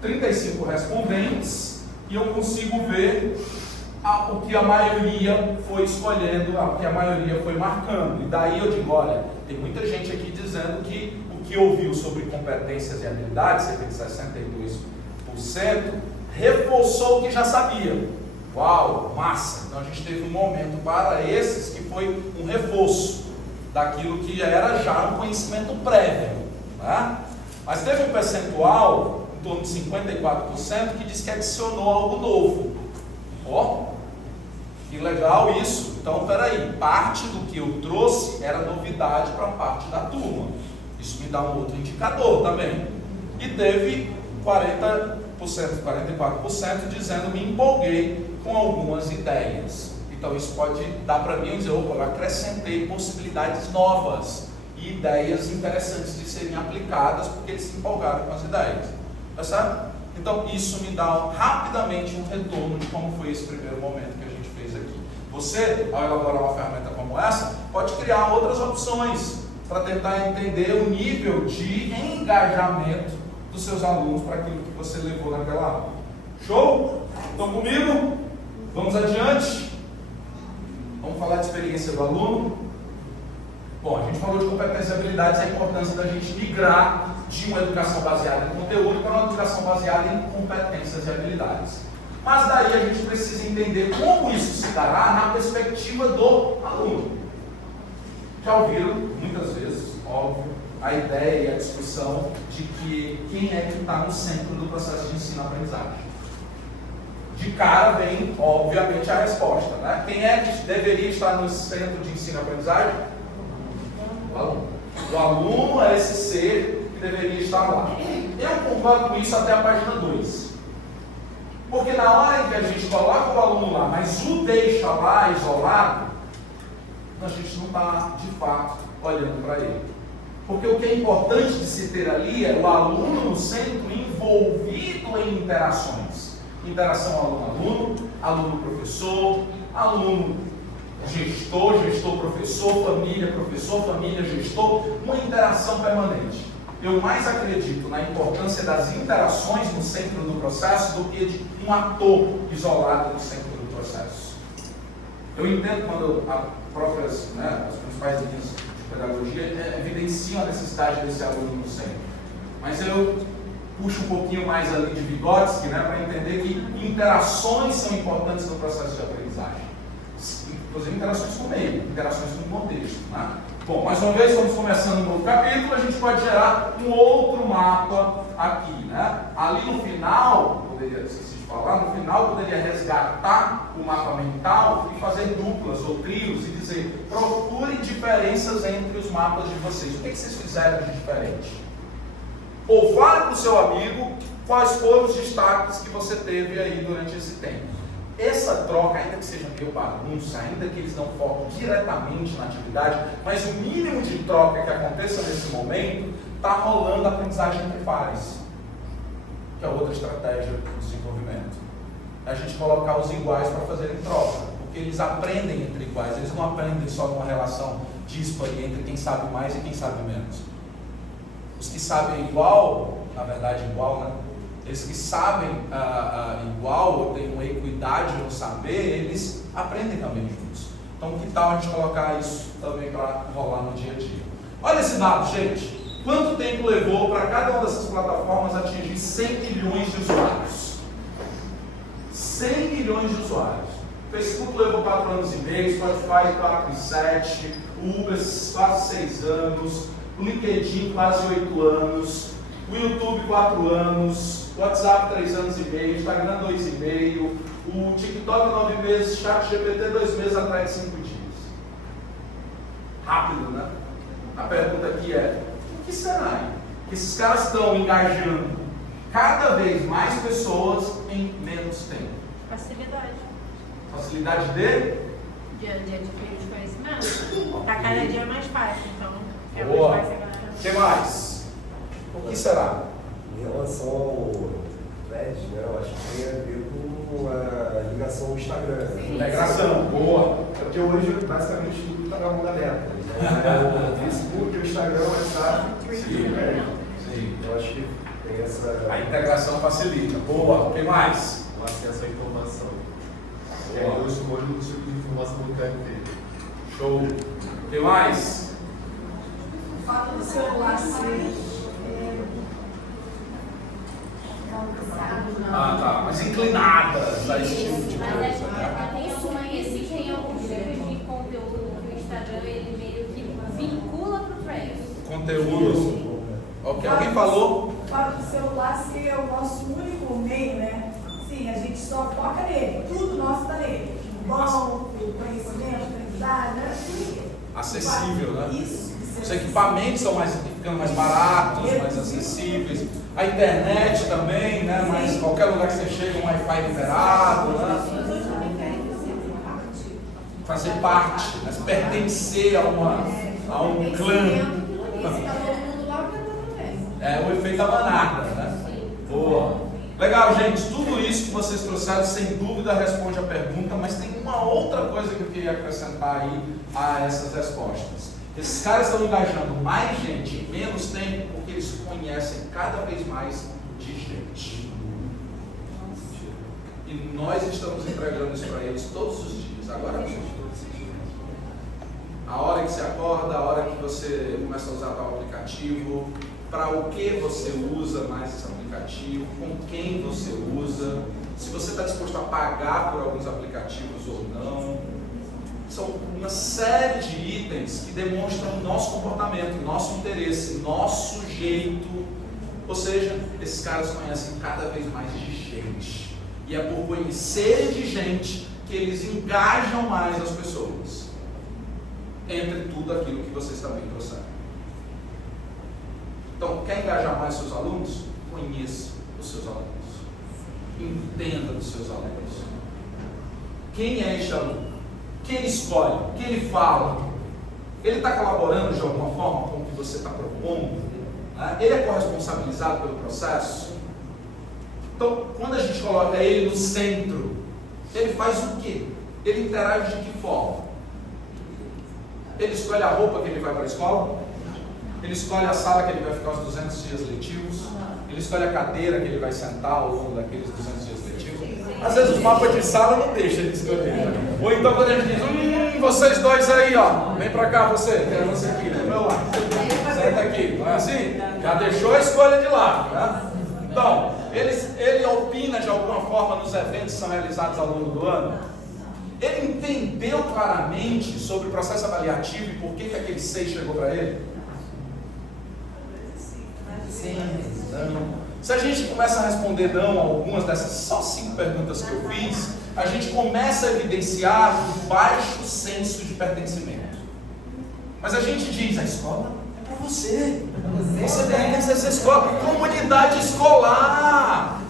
35 respondentes e eu consigo ver o que a maioria foi escolhendo, o que a maioria foi marcando. E daí eu digo, olha, tem muita gente aqui dizendo que o que ouviu sobre competências e habilidades, cerca de 62%, reforçou o que já sabia. Uau, massa! Então a gente teve um momento para esses que foi um reforço daquilo que era já um conhecimento prévio, né? Mas teve um percentual, em torno de 54%, que disse que adicionou algo novo. Ó, que legal isso. Então, peraí, parte do que eu trouxe era novidade para parte da turma. Isso me dá um outro indicador também. E teve 40%, 44% dizendo me empolguei com algumas ideias. Então isso pode dar para mim dizer, opa, eu acrescentei possibilidades novas e ideias interessantes de serem aplicadas porque eles se empolgaram com as ideias. Tá certo? Então isso me dá rapidamente um retorno de como foi esse primeiro momento que a gente fez aqui. Você, ao elaborar uma ferramenta como essa, pode criar outras opções para tentar entender o nível de engajamento dos seus alunos para aquilo que você levou naquela aula. Show? Estão comigo? Vamos adiante? Vamos falar de experiência do aluno? Bom, a gente falou de competências e habilidades, a importância da gente migrar de uma educação baseada em conteúdo para uma educação baseada em competências e habilidades. Mas daí a gente precisa entender como isso se dará na perspectiva do aluno. Já ouviram, muitas vezes, óbvio, a ideia e a discussão de que quem é que está no centro do processo de ensino-aprendizagem. De cara vem, obviamente, a resposta, né? Quem é que deveria estar no centro de ensino-aprendizagem? O aluno. O aluno é esse ser que deveria estar lá. Eu concordo com isso até a página 2. Porque na hora em que a gente coloca o aluno lá, mas o deixa lá isolado, a gente não está, de fato, olhando para ele. Porque o que é importante de se ter ali é o aluno no centro envolvido em interações. Interação aluno-aluno, aluno-professor, aluno-gestor, gestor-professor, família-gestor, uma interação permanente. Eu mais acredito na importância das interações no centro do processo do que de um ator isolado no centro do processo. Eu entendo quando as principais linhas de pedagogia evidenciam a necessidade desse aluno no centro. Mas eu puxo um pouquinho mais ali de Vygotsky, né, para entender que interações são importantes no processo de aprendizagem. Inclusive interações com o meio, interações com o contexto. Né? Bom, mais uma vez, estamos começando um novo capítulo, a gente pode gerar um outro mapa aqui. Né? Ali no final, no final poderia resgatar o mapa mental e fazer duplas ou trios e dizer, procure diferenças entre os mapas de vocês. O que vocês fizeram de diferente? Ou fale para o seu amigo quais foram os destaques que você teve aí durante esse tempo. Essa troca, ainda que seja meio bagunça, ainda que eles não foquem diretamente na atividade, mas o mínimo de troca que aconteça nesse momento, está rolando a aprendizagem entre pares, que é outra estratégia do desenvolvimento. A gente colocar os iguais para fazerem troca, porque eles aprendem entre iguais, eles não aprendem só numa relação díspare entre quem sabe mais e quem sabe menos. Os que sabem igual, na verdade igual, né? Eles que sabem igual, ou têm uma equidade no saber, eles aprendem também juntos. Então, que tal a gente colocar isso também para rolar no dia a dia? Olha esse dado, gente. Quanto tempo levou para cada uma dessas plataformas atingir 100 milhões de usuários? 100 milhões de usuários. O Facebook levou 4 anos e meio, Spotify 4 e 7, o Uber quase 6 anos, o LinkedIn quase 8 anos, o YouTube 4 anos, o WhatsApp 3 anos e meio, o Instagram 2,5, o TikTok 9 meses, o ChatGPT 2 meses atrás de 5 dias. Rápido, né? A pergunta aqui é, o que será? Que esses caras estão engajando cada vez mais pessoas em menos tempo. Facilidade. Facilidade de adquirir os conhecimentos. Está cada dia mais fácil, então é boa. mais fácil agora. O que mais? O que será? Em relação ao Thread, né, eu acho que tem a ver com a ligação ao Instagram. Integração, boa. É porque hoje basicamente tudo está na mão da meta. Né? O Facebook, o Instagram, o WhatsApp, Sim. Eu acho que tem essa... A integração facilita. Boa. O que mais? O acesso à informação. Eu escolho o tipo de informação que eu quero ter. Show. O que mais? O fato do celular ser Tá. Mas inclinadas a esse tipo de Mas coisa, né? tem alguns tipos de conteúdo que o Instagram ele meio que vincula pro Threads. Conteúdo. Ok. Alguém falou? O fato do celular ser o nosso único meio, né? Sim, a gente só foca nele. Tudo nosso está nele. O bom, o conhecimento, a aprendizagem, né? Acessível, né? Isso. Os equipamentos estão ficando mais baratos, mais acessíveis. A internet também, né? Mas qualquer lugar que você chega, um Wi-Fi liberado, né? Fazer parte, mas pertencer a um clã. É o efeito da manada, né? Boa. Legal, gente. Tudo isso que vocês trouxeram, sem dúvida, responde a pergunta, mas tem uma outra coisa que eu queria acrescentar aí a essas respostas. Esses caras estão engajando mais gente em menos tempo porque eles conhecem cada vez mais de gente. E nós estamos entregando isso para eles todos os dias. Agora mesmo. A hora que você acorda, a hora que você começa a usar tal aplicativo, para o que você usa mais esse aplicativo, com quem você usa, se você está disposto a pagar por alguns aplicativos ou não. São uma série de itens que demonstram o nosso comportamento, nosso interesse, nosso jeito. Ou seja, esses caras conhecem cada vez mais de gente. E é por conhecerem de gente que eles engajam mais as pessoas. Entre tudo aquilo que vocês também trouxeram. Então, quer engajar mais seus alunos? Conheça os seus alunos. Entenda dos seus alunos. Quem é este aluno? Quem ele escolhe? Quem ele fala? Ele está colaborando de alguma forma com o que você está propondo? Ele é corresponsabilizado pelo processo? Então, quando a gente coloca ele no centro, ele faz o quê? Ele interage de que forma? Ele escolhe a roupa que ele vai para a escola? Ele escolhe a sala que ele vai ficar os 200 dias letivos? Ele escolhe a cadeira que ele vai sentar ao longo daqueles 200 dias letivos? Às vezes os mapas de sala não deixam ele escolher. Né? Ou então quando a gente diz, vocês dois aí, ó, vem pra cá você, quero você aqui, do meu lado. Senta aqui, não é assim? Já deixou a escolha de lado, né? Então, ele opina de alguma forma nos eventos que são realizados ao longo do ano? Ele entendeu claramente sobre o processo avaliativo e por que aquele 6 chegou para ele? Sim, não. Se a gente começa a responder não a algumas dessas só 5 perguntas que eu fiz, a gente começa a evidenciar um baixo senso de pertencimento. Mas a gente diz, a escola é para você. Você pertence a essa escola, comunidade escolar.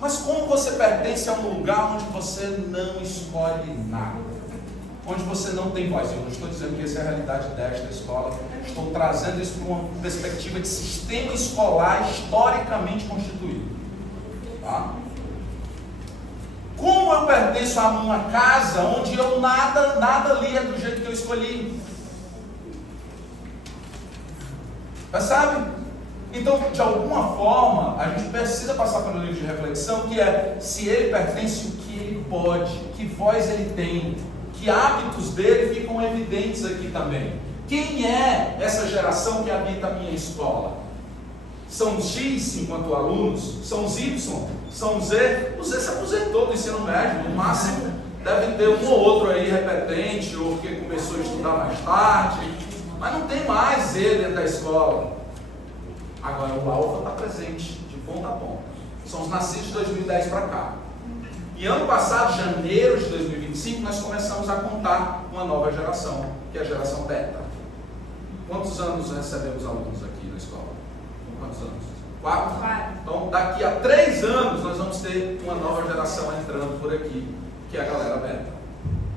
Mas como você pertence a um lugar onde você não escolhe nada? Onde você não tem voz? Eu não estou dizendo que essa é a realidade desta escola. Estou trazendo isso para uma perspectiva de sistema escolar historicamente constituído. Tá? Como eu pertenço a uma casa onde eu nada ali é do jeito que eu escolhi? Percebe? Então, de alguma forma, a gente precisa passar pelo livro de reflexão, que é se ele pertence, o que ele pode, que voz ele tem, que hábitos dele ficam evidentes aqui também. Quem é essa geração que habita a minha escola? São os X enquanto alunos? São os Y? São os Z? O Z se aposentou do ensino médio, no máximo deve ter um ou outro aí repetente, ou que começou a estudar mais tarde, mas não tem mais Z dentro da escola. Agora o alfa está presente, de ponta a ponta. São os nascidos de 2010 para cá. E ano passado, janeiro de 2025, nós começamos a contar uma nova geração, que é a geração beta. Quantos anos recebemos alunos aqui na escola? Quantos anos? 4? Então, daqui a 3 anos, nós vamos ter uma nova geração entrando por aqui, que é a galera beta.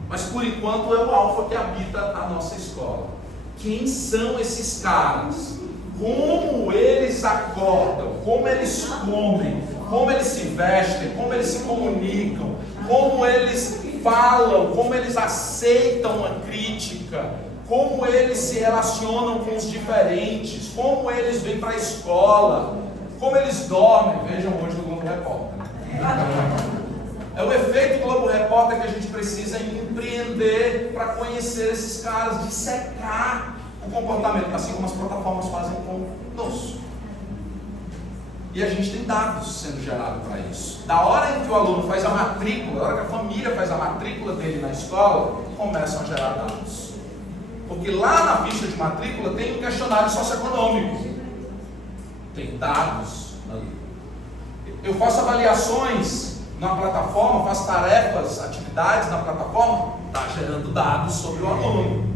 Mas, por enquanto, é o alfa que habita a nossa escola. Quem são esses caras? Como eles acordam? Como eles comem? Como eles se vestem? Como eles se comunicam? Como eles falam? Como eles aceitam a crítica? como eles se relacionam com os diferentes, como eles vêm para a escola, como eles dormem. Vejam hoje no Globo Repórter. É o efeito Globo Repórter que a gente precisa empreender para conhecer esses caras, dissecar o comportamento, assim como as plataformas fazem conosco. E a gente tem dados sendo gerados para isso. Da hora em que o aluno faz a matrícula, da hora que a família faz a matrícula dele na escola, começam a gerar dados. Porque lá na ficha de matrícula tem um questionário socioeconômico. Tem dados ali. Eu faço avaliações na plataforma, faço tarefas, atividades na plataforma, está gerando dados sobre o aluno.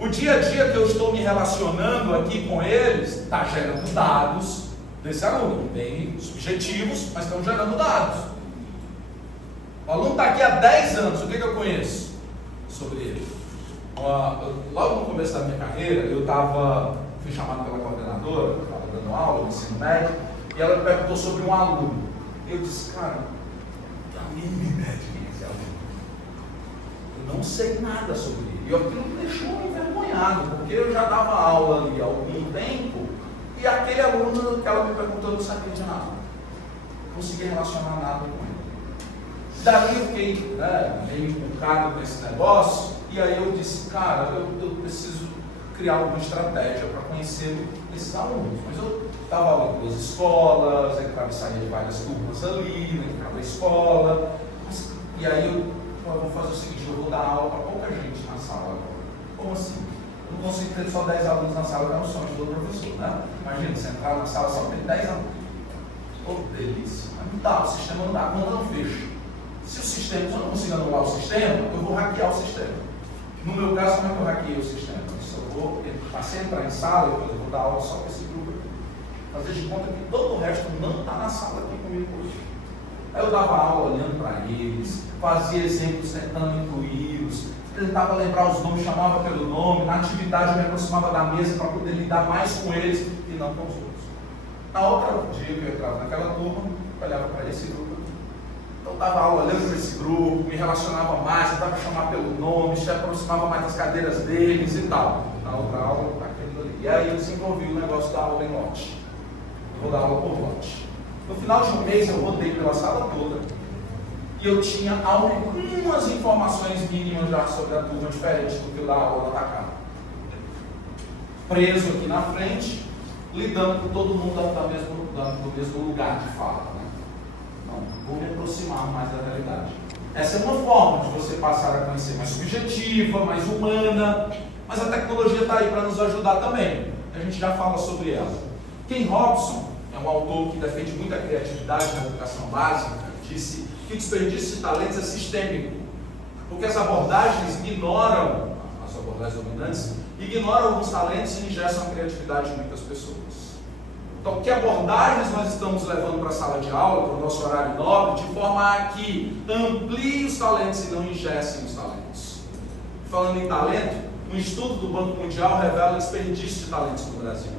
O dia a dia que eu estou me relacionando aqui com eles, está gerando dados desse aluno, bem subjetivos, mas estão gerando dados. O aluno está aqui há 10 anos, o que eu conheço sobre ele? Logo no começo da minha carreira, fui chamado pela coordenadora, estava dando aula no ensino médio, e ela me perguntou sobre um aluno. Eu disse, cara, a mínima ideia de quem é esse aluno. Eu não sei nada sobre ele. E aquilo me deixou envergonhado, porque eu já dava aula ali há algum tempo, e aquele aluno que ela me perguntou, eu não sabia de nada. Não conseguia relacionar nada com ele. Daí eu fiquei meio encucado com esse negócio, e aí eu disse, cara, eu preciso criar alguma estratégia para conhecer esses alunos. Mas eu dava aula em 2 escolas, entrava e saía de várias turmas ali, entrava na escola, e aí eu vou fazer o seguinte, eu vou dar aula para pouca gente na sala agora. Como assim? Eu não consigo ter só 10 alunos na sala, que é um sonho do professor, né? Imagina, você entrar na sala só tem 10 alunos. Oh, delícia. Mas não dá, o sistema não dá, a conta não fecha. Se eu não consigo anular o sistema, eu vou hackear o sistema. No meu caso, como é que eu hackeei o sistema? Eu passei a entrar em sala, eu vou dar aula só para esse grupo aqui. Fazer de conta que todo o resto não está na sala aqui comigo hoje. Aí eu dava aula olhando para eles, fazia exemplos tentando incluí-los, tentava lembrar os nomes, chamava pelo nome, na atividade eu me aproximava da mesa para poder lidar mais com eles e não com os outros. Na outra dia que eu entrava naquela turma, eu olhava para esse grupo. Então eu dava aula olhando para esse grupo, me relacionava mais, tentava chamar pelo nome, se aproximava mais das cadeiras deles e tal. Na outra aula, aquilo ali. E aí eu desenvolvi o negócio da aula em lote. Eu vou dar aula por lote. No final de um mês eu rodei pela sala toda e eu tinha algumas informações mínimas já sobre a turma, diferente do que eu dava aula na casa. Preso aqui na frente, lidando com todo mundo do mesmo lugar de fala. Né? Não, vou me aproximar mais da realidade. Essa é uma forma de você passar a conhecer mais subjetiva, mais humana, mas a tecnologia está aí para nos ajudar também. A gente já fala sobre ela. Ken Robson é um autor que defende muita criatividade na educação básica, disse que o desperdício de talentos é sistêmico, porque as abordagens ignoram, as abordagens dominantes, ignoram alguns talentos e ingessam a criatividade de muitas pessoas. Então, que abordagens nós estamos levando para a sala de aula, para o nosso horário nobre, de forma a que amplie os talentos e não ingessem os talentos. Falando em talento, um estudo do Banco Mundial revela o desperdício de talentos no Brasil.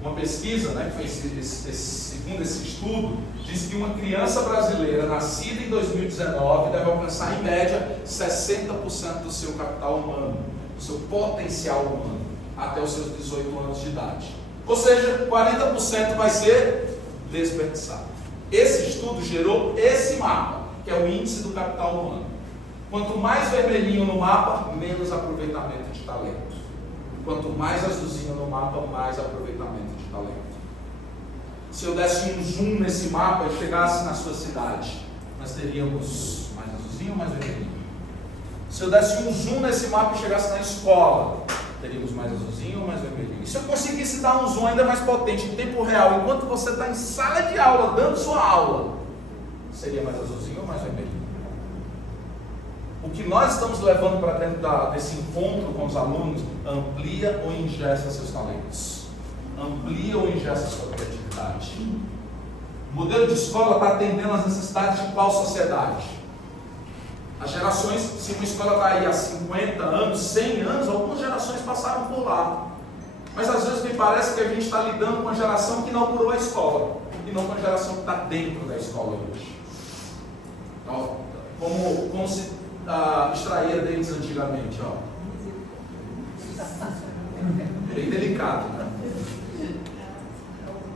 Uma pesquisa, que foi segundo esse estudo, diz que uma criança brasileira nascida em 2019 deve alcançar em média 60% do seu capital humano, do seu potencial humano, até os seus 18 anos de idade. Ou seja, 40% vai ser desperdiçado. Esse estudo gerou esse mapa, que é o índice do capital humano. Quanto mais vermelhinho no mapa, menos aproveitamento de talento. Quanto mais azulzinho no mapa, mais aproveitamento de talento. Se eu desse um zoom nesse mapa e chegasse na sua cidade, nós teríamos mais azulzinho ou mais vermelhinho? Se eu desse um zoom nesse mapa e chegasse na escola, teríamos mais azulzinho ou mais vermelhinho? E se eu conseguisse dar um zoom ainda mais potente em tempo real, enquanto você está em sala de aula, dando sua aula, seria mais azulzinho ou mais vermelhinho? O que nós estamos levando para dentro desse encontro com os alunos amplia ou ingessa seus talentos, amplia ou ingessa sua criatividade. O modelo de escola está atendendo às necessidades de qual sociedade? As gerações, se uma escola está aí há 50 anos, 100 anos, algumas gerações passaram por lá. Mas às vezes me parece que a gente está lidando com uma geração que inaugurou a escola e não com a geração que está dentro da escola hoje. Então, como se extraía deles antigamente, Bem delicado, né?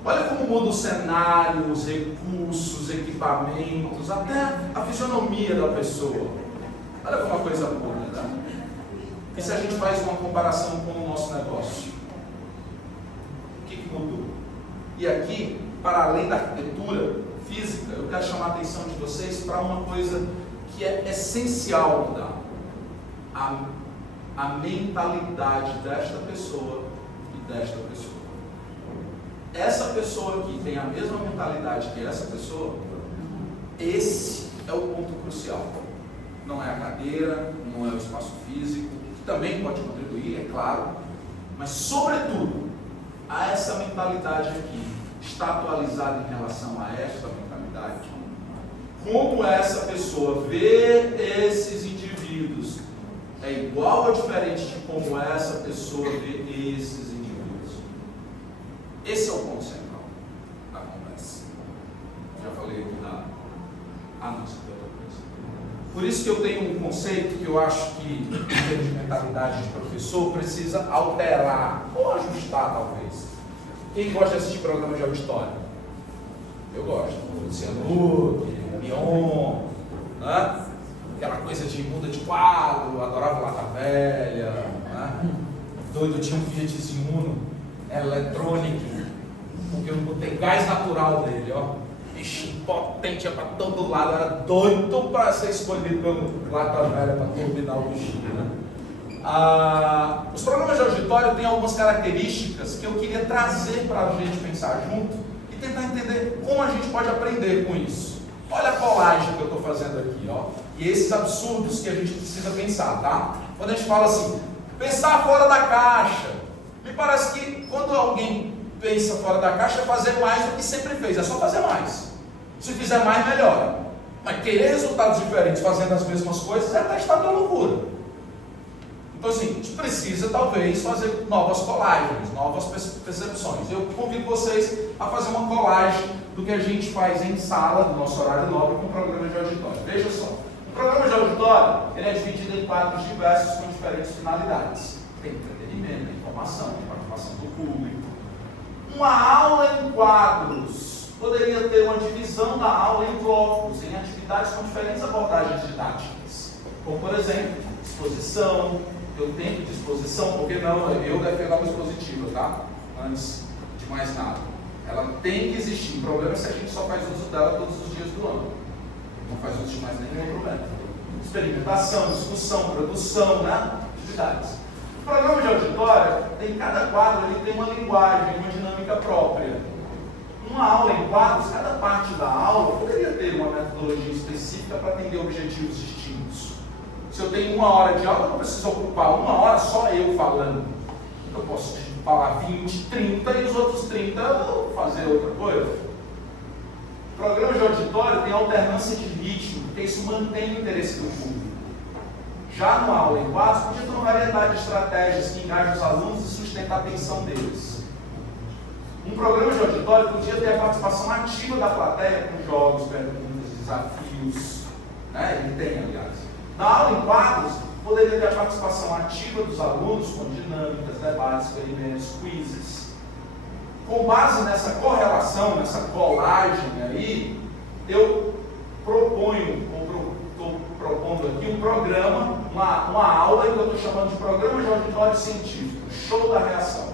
Olha como muda o cenário, os recursos, os equipamentos, até a fisionomia da pessoa. Olha como a coisa muda, né? E se a gente faz uma comparação com o nosso negócio? O que mudou? E aqui, para além da arquitetura física, eu quero chamar a atenção de vocês para uma coisa que é essencial mudar. A mentalidade desta pessoa e desta pessoa. Essa pessoa aqui tem a mesma mentalidade que essa pessoa. Esse é o ponto crucial. Não é a cadeira, não é o espaço físico, que também pode contribuir, é claro, mas sobretudo, a essa mentalidade aqui está atualizada em relação a esta mentalidade. Como essa pessoa vê esses indivíduos é igual ou diferente de como essa pessoa vê esses indivíduos. Esse é o ponto central da conversa. Já falei aqui da nossa coisa. Por isso que eu tenho um conceito que eu acho que, em termos de mentalidade de professor, precisa alterar ou ajustar, talvez. Quem gosta de assistir programas de auditório? Eu gosto. Luciano Huck, Mion, né? Aquela coisa de muda de quadro, adorava Lata Velha, né? Doido, tinha um Fiatzinho Uno eletrônico, porque eu botei gás natural dele, ó. Bicho potente, ia pra todo lado, era doido para ser escolhido pelo Lata Velha para turbinar o bichinho, né? Os programas de auditório têm algumas características que eu queria trazer para a gente pensar junto e tentar entender como a gente pode aprender com isso. Olha a colagem que eu estou fazendo aqui, ó. E esses absurdos que a gente precisa pensar, tá? Quando a gente fala assim, pensar fora da caixa, me parece que quando alguém pensa fora da caixa é fazer mais do que sempre fez, é só fazer mais. Se fizer mais, melhora. Mas querer resultados diferentes fazendo as mesmas coisas é atestado da loucura. Então assim, a gente precisa talvez fazer novas colagens, novas percepções. Eu convido vocês a fazer uma colagem do que a gente faz em sala, do nosso horário nobre, com programas de auditório. Veja só, o programa de auditório ele é dividido em quadros diversos com diferentes finalidades. Tem entretenimento, informação, participação do público. Uma aula em quadros poderia ter uma divisão da aula em blocos, em atividades com diferentes abordagens didáticas. Como, por exemplo, exposição. Eu tenho disposição, porque não, eu defendo a aula expositiva, tá? Antes de mais nada. Ela tem que existir. O problema é se a gente só faz uso dela todos os dias do ano. Não faz uso de mais nenhum outro método. Experimentação, discussão, produção, né? Atividades. O programa de auditório, em cada quadro, ele tem uma linguagem, uma dinâmica própria. Uma aula em quadros, cada parte da aula poderia ter uma metodologia específica para atender objetivos distintos. Se eu tenho 1 hora de aula, eu não preciso ocupar 1 hora só eu falando. Eu posso falar 20, 30 e os outros 30 fazer outra coisa. O programa de auditório tem alternância de ritmo, porque isso mantém o interesse do público. Já numa aula em quadros, podia ter uma variedade de estratégias que engajam os alunos e sustentam a atenção deles. Um programa de auditório podia ter a participação ativa da plateia com jogos, perguntas, desafios. Né? Ele tem, aliás. Na aula em quadros, poderia ter a participação ativa dos alunos com dinâmicas, debates, experimentos, quizzes. Com base nessa correlação, nessa colagem aí, eu estou propondo aqui um programa, uma aula que eu estou chamando de programa de auditório científico, show da reação.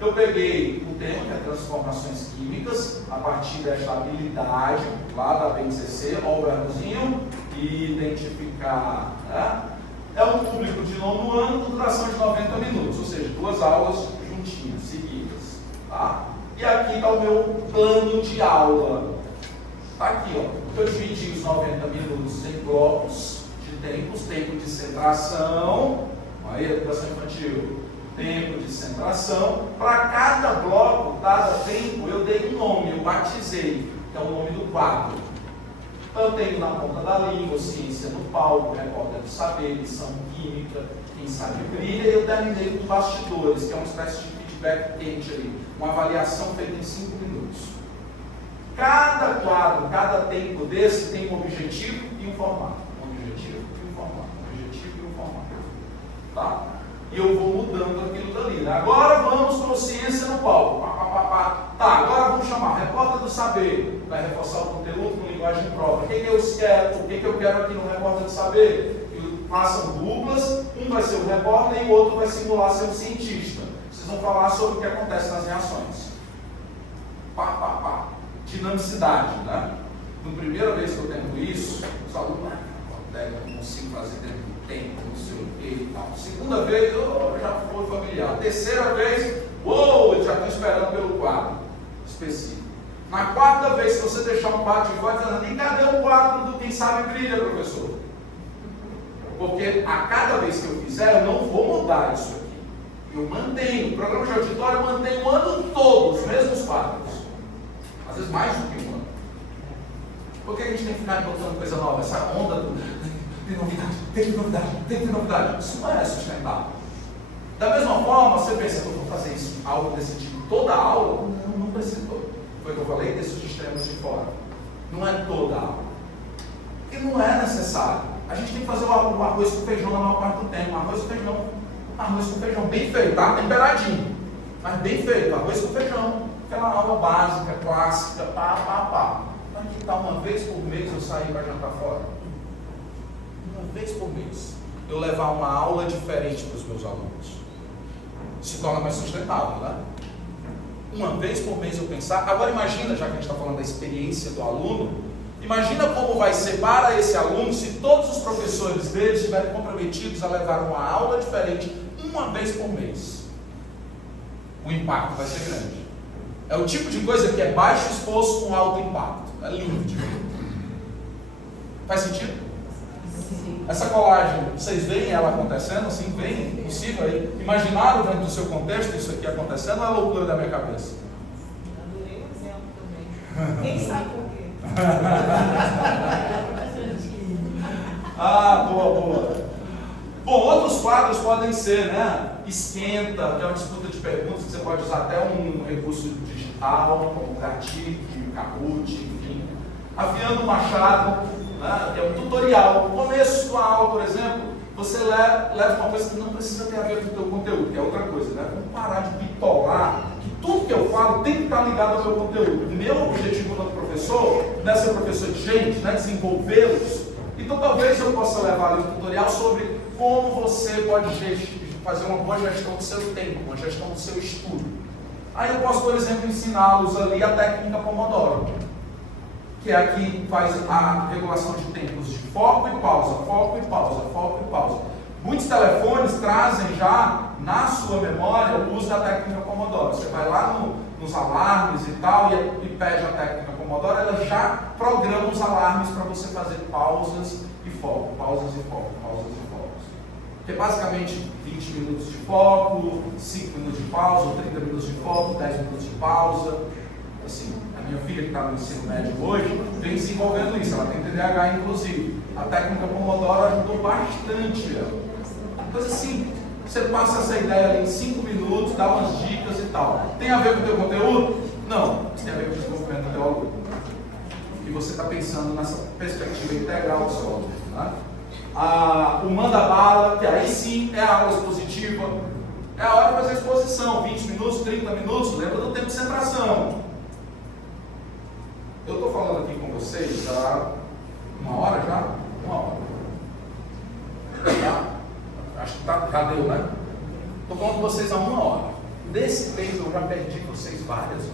Eu peguei o tema, que é transformações químicas, a partir desta habilidade lá da BNCC, ó o verbozinho, identificar, né? É um público de 9º ano, com duração de 90 minutos, ou seja, 2 aulas juntinhas, seguidas, tá? E aqui está o meu plano de aula. Está aqui, ó. Eu dividi os 90 minutos em blocos de tempos, tempo de centração, aí educação infantil, tempo de centração. Para cada bloco, cada tempo, eu dei um nome, eu batizei, que é o nome do quadro. Então eu tenho na ponta da língua, ciência no palco, repórter do saber, lição química, quem sabe brilha, e eu terminei com bastidores, que é uma espécie de feedback quente ali, uma avaliação feita em 5 minutos. Cada quadro, cada tempo desse tem um objetivo e um formato. Um objetivo e um formato. Um objetivo e um formato. Tá? e eu vou mudando aquilo dali. Né? Agora vamos com ciência no palco. Tá, agora vamos chamar repórter do saber. Vai reforçar o conteúdo com linguagem própria. O que eu quero aqui no repórter do saber? Que façam duplas, um vai ser o repórter e o outro vai simular ser um cientista. Vocês vão falar sobre o que acontece nas reações. Dinamicidade, né? Na primeira vez que eu tento isso, os alunos, não consigo fazer dentro do tempo, não sei o que e tal. Segunda vez, já foi familiar. Terceira vez, eu já estou esperando pelo quadro específico. Na quarta vez, se você deixar um quadro de fora, dizendo, e cadê o quadro do Quem Sabe Brilha, professor? Porque a cada vez que eu fizer, eu não vou mudar isso aqui. Eu mantenho, o programa de auditório eu mantenho o ano todo os mesmos quadros. Às vezes mais do que um ano. Por que a gente tem que ficar botando coisa nova? Essa onda do tem que ter novidade. Isso não é sustentável. Da mesma forma, você pensa que eu vou fazer isso, algo desse tipo, toda a aula? Não precisa. Foi o que eu falei desses extremos de fora. Não é toda a aula. Porque não é necessário. A gente tem que fazer o arroz com feijão na maior parte do tempo. Arroz com feijão bem feito, tá? Temperadinho. Mas bem feito, arroz com feijão. Aquela aula básica, clássica, Mas que tal uma vez por mês eu sair para jantar fora? Uma vez por mês. Eu levar uma aula diferente para os meus alunos. Se torna mais sustentável, né? Uma vez por mês eu pensar. Agora imagina, já que a gente está falando da experiência do aluno, imagina como vai ser para esse aluno se todos os professores dele estiverem comprometidos a levar uma aula diferente uma vez por mês. O impacto vai ser grande. É o tipo de coisa que é baixo esforço com alto impacto. É lindo de ver. Faz sentido? Sim. Essa colagem, vocês veem ela acontecendo assim? Bem possível aí? Imaginaram dentro do seu contexto isso aqui acontecendo ou é loucura da minha cabeça? Adorei o exemplo também. Quem sabe por quê? Boa. Bom, outros quadros podem ser, né? Esquenta, que é uma disputa de perguntas, que você pode usar até um recurso digital, como gatilho, Kahoot, enfim. Afiando o machado, né? Que é um tutorial. No começo da aula, por exemplo, você leva uma coisa que não precisa ter a ver com o teu conteúdo, que é outra coisa, né? Vamos parar de bitolar, que tudo que eu falo tem que estar ligado ao meu conteúdo. O meu objetivo como professor não é ser professor de gente, né? Desenvolvê-los. Então talvez eu possa levar ali um tutorial sobre como você pode fazer uma boa gestão do seu tempo, uma gestão do seu estudo. Aí eu posso, por exemplo, ensiná-los ali a técnica Pomodoro, que é a que faz a regulação de tempos de foco e pausa, foco e pausa, foco e pausa. Muitos telefones trazem já na sua memória o uso da técnica Pomodoro. Você vai lá nos alarmes e tal e pede a técnica Pomodoro, ela já programa os alarmes para você fazer pausas e foco, pausas e foco, pausas e focos. Que é basicamente 20 minutos de foco, 5 minutos de pausa, 30 minutos de foco, 10 minutos de pausa. Assim, a minha filha que está no ensino médio hoje vem desenvolvendo isso, ela tem TDAH inclusive. A técnica Pomodoro ajudou bastante ela. Coisa simples. Você passa essa ideia ali em 5 minutos, dá umas dicas e tal. Tem a ver com o teu conteúdo? Não, isso tem a ver com o desenvolvimento do teu aluno. E você está pensando nessa perspectiva integral do seu aluno. Né? O manda bala, que aí sim é a aula expositiva. É a hora de fazer a exposição, 20 minutos, 30 minutos, lembra do tempo de centração. Eu estou falando aqui com vocês há 1 hora já? 1 hora. Tá? Acho que já deu, né? Estou falando com vocês há 1 hora. Nesse tempo eu já perdi vocês várias vezes.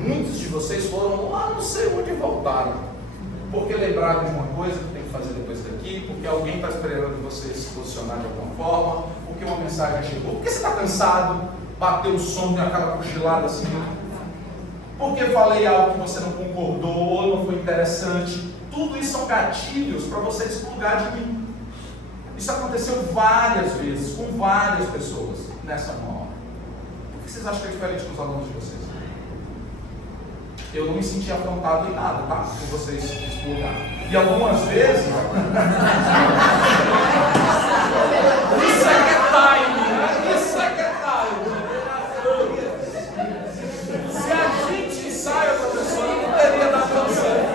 Muitos de vocês foram lá, não sei onde voltaram. Porque lembraram de uma coisa que tem que fazer depois daqui, porque alguém está esperando vocês se posicionar de alguma forma, porque uma mensagem chegou, porque você está cansado, bateu o sono e aquela cochilada assim. Porque falei algo que você não concordou ou não foi interessante. Tudo isso são gatilhos para você desplugar de mim. Isso aconteceu várias vezes, com várias pessoas nessa 1 hora. Por que vocês acham que é diferente com os alunos de vocês? Eu não me senti afrontado em nada, tá? Com vocês desplugar. E algumas vezes... Isso é que é time, né? Isso é que é time. Se a gente ensaia, professora, não teria dado tão certo.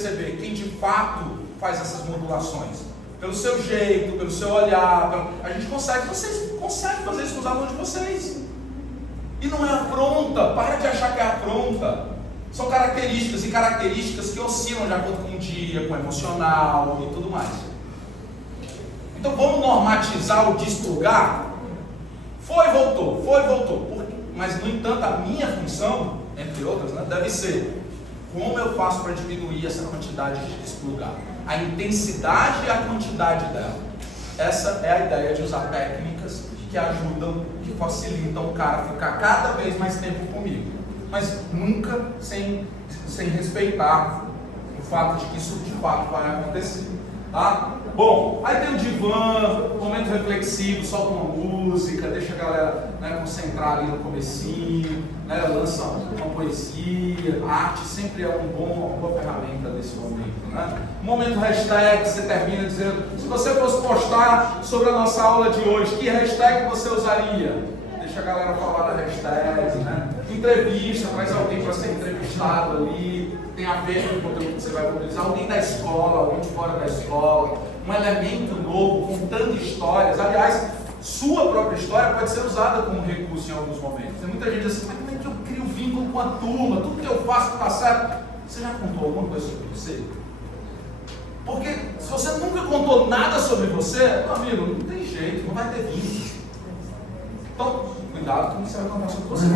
perceber quem de fato faz essas modulações. Pelo seu jeito, pelo seu olhar, a gente consegue, vocês conseguem fazer isso com os alunos de vocês. E não é afronta, para de achar que é afronta. São características e características que oscilam de acordo com o dia, com o emocional e tudo mais. Então vamos normatizar o desplugar? Foi e voltou. Mas no entanto a minha função, entre outras, né, deve ser como eu faço para diminuir essa quantidade de desplugar. A intensidade e a quantidade dela. Essa é a ideia de usar técnicas que ajudam, que facilitam o cara ficar cada vez mais tempo comigo. Mas nunca sem respeitar o fato de que isso de fato vai acontecer. Tá? Bom, aí tem o divã, momento reflexivo, solta uma música, deixa a galera, né, concentrar ali no comecinho, né, lança uma poesia. A arte sempre é uma boa ferramenta nesse momento. Né? Momento hashtag, você termina dizendo, se você fosse postar sobre a nossa aula de hoje, que hashtag você usaria? Deixa a galera falar da hashtag, né? Entrevista, traz alguém para ser entrevistado ali, tem a ver com o conteúdo que você vai utilizar, alguém da escola, alguém de fora da escola, um elemento novo, contando histórias. Aliás, sua própria história pode ser usada como recurso em alguns momentos. Tem muita gente assim, mas como é que eu crio vínculo com a turma? Tudo que eu faço está certo. Você já contou alguma coisa sobre você? Porque se você nunca contou nada sobre você, meu amigo, não tem jeito, não vai ter vínculo. Então, cuidado com o que você vai contar sobre você.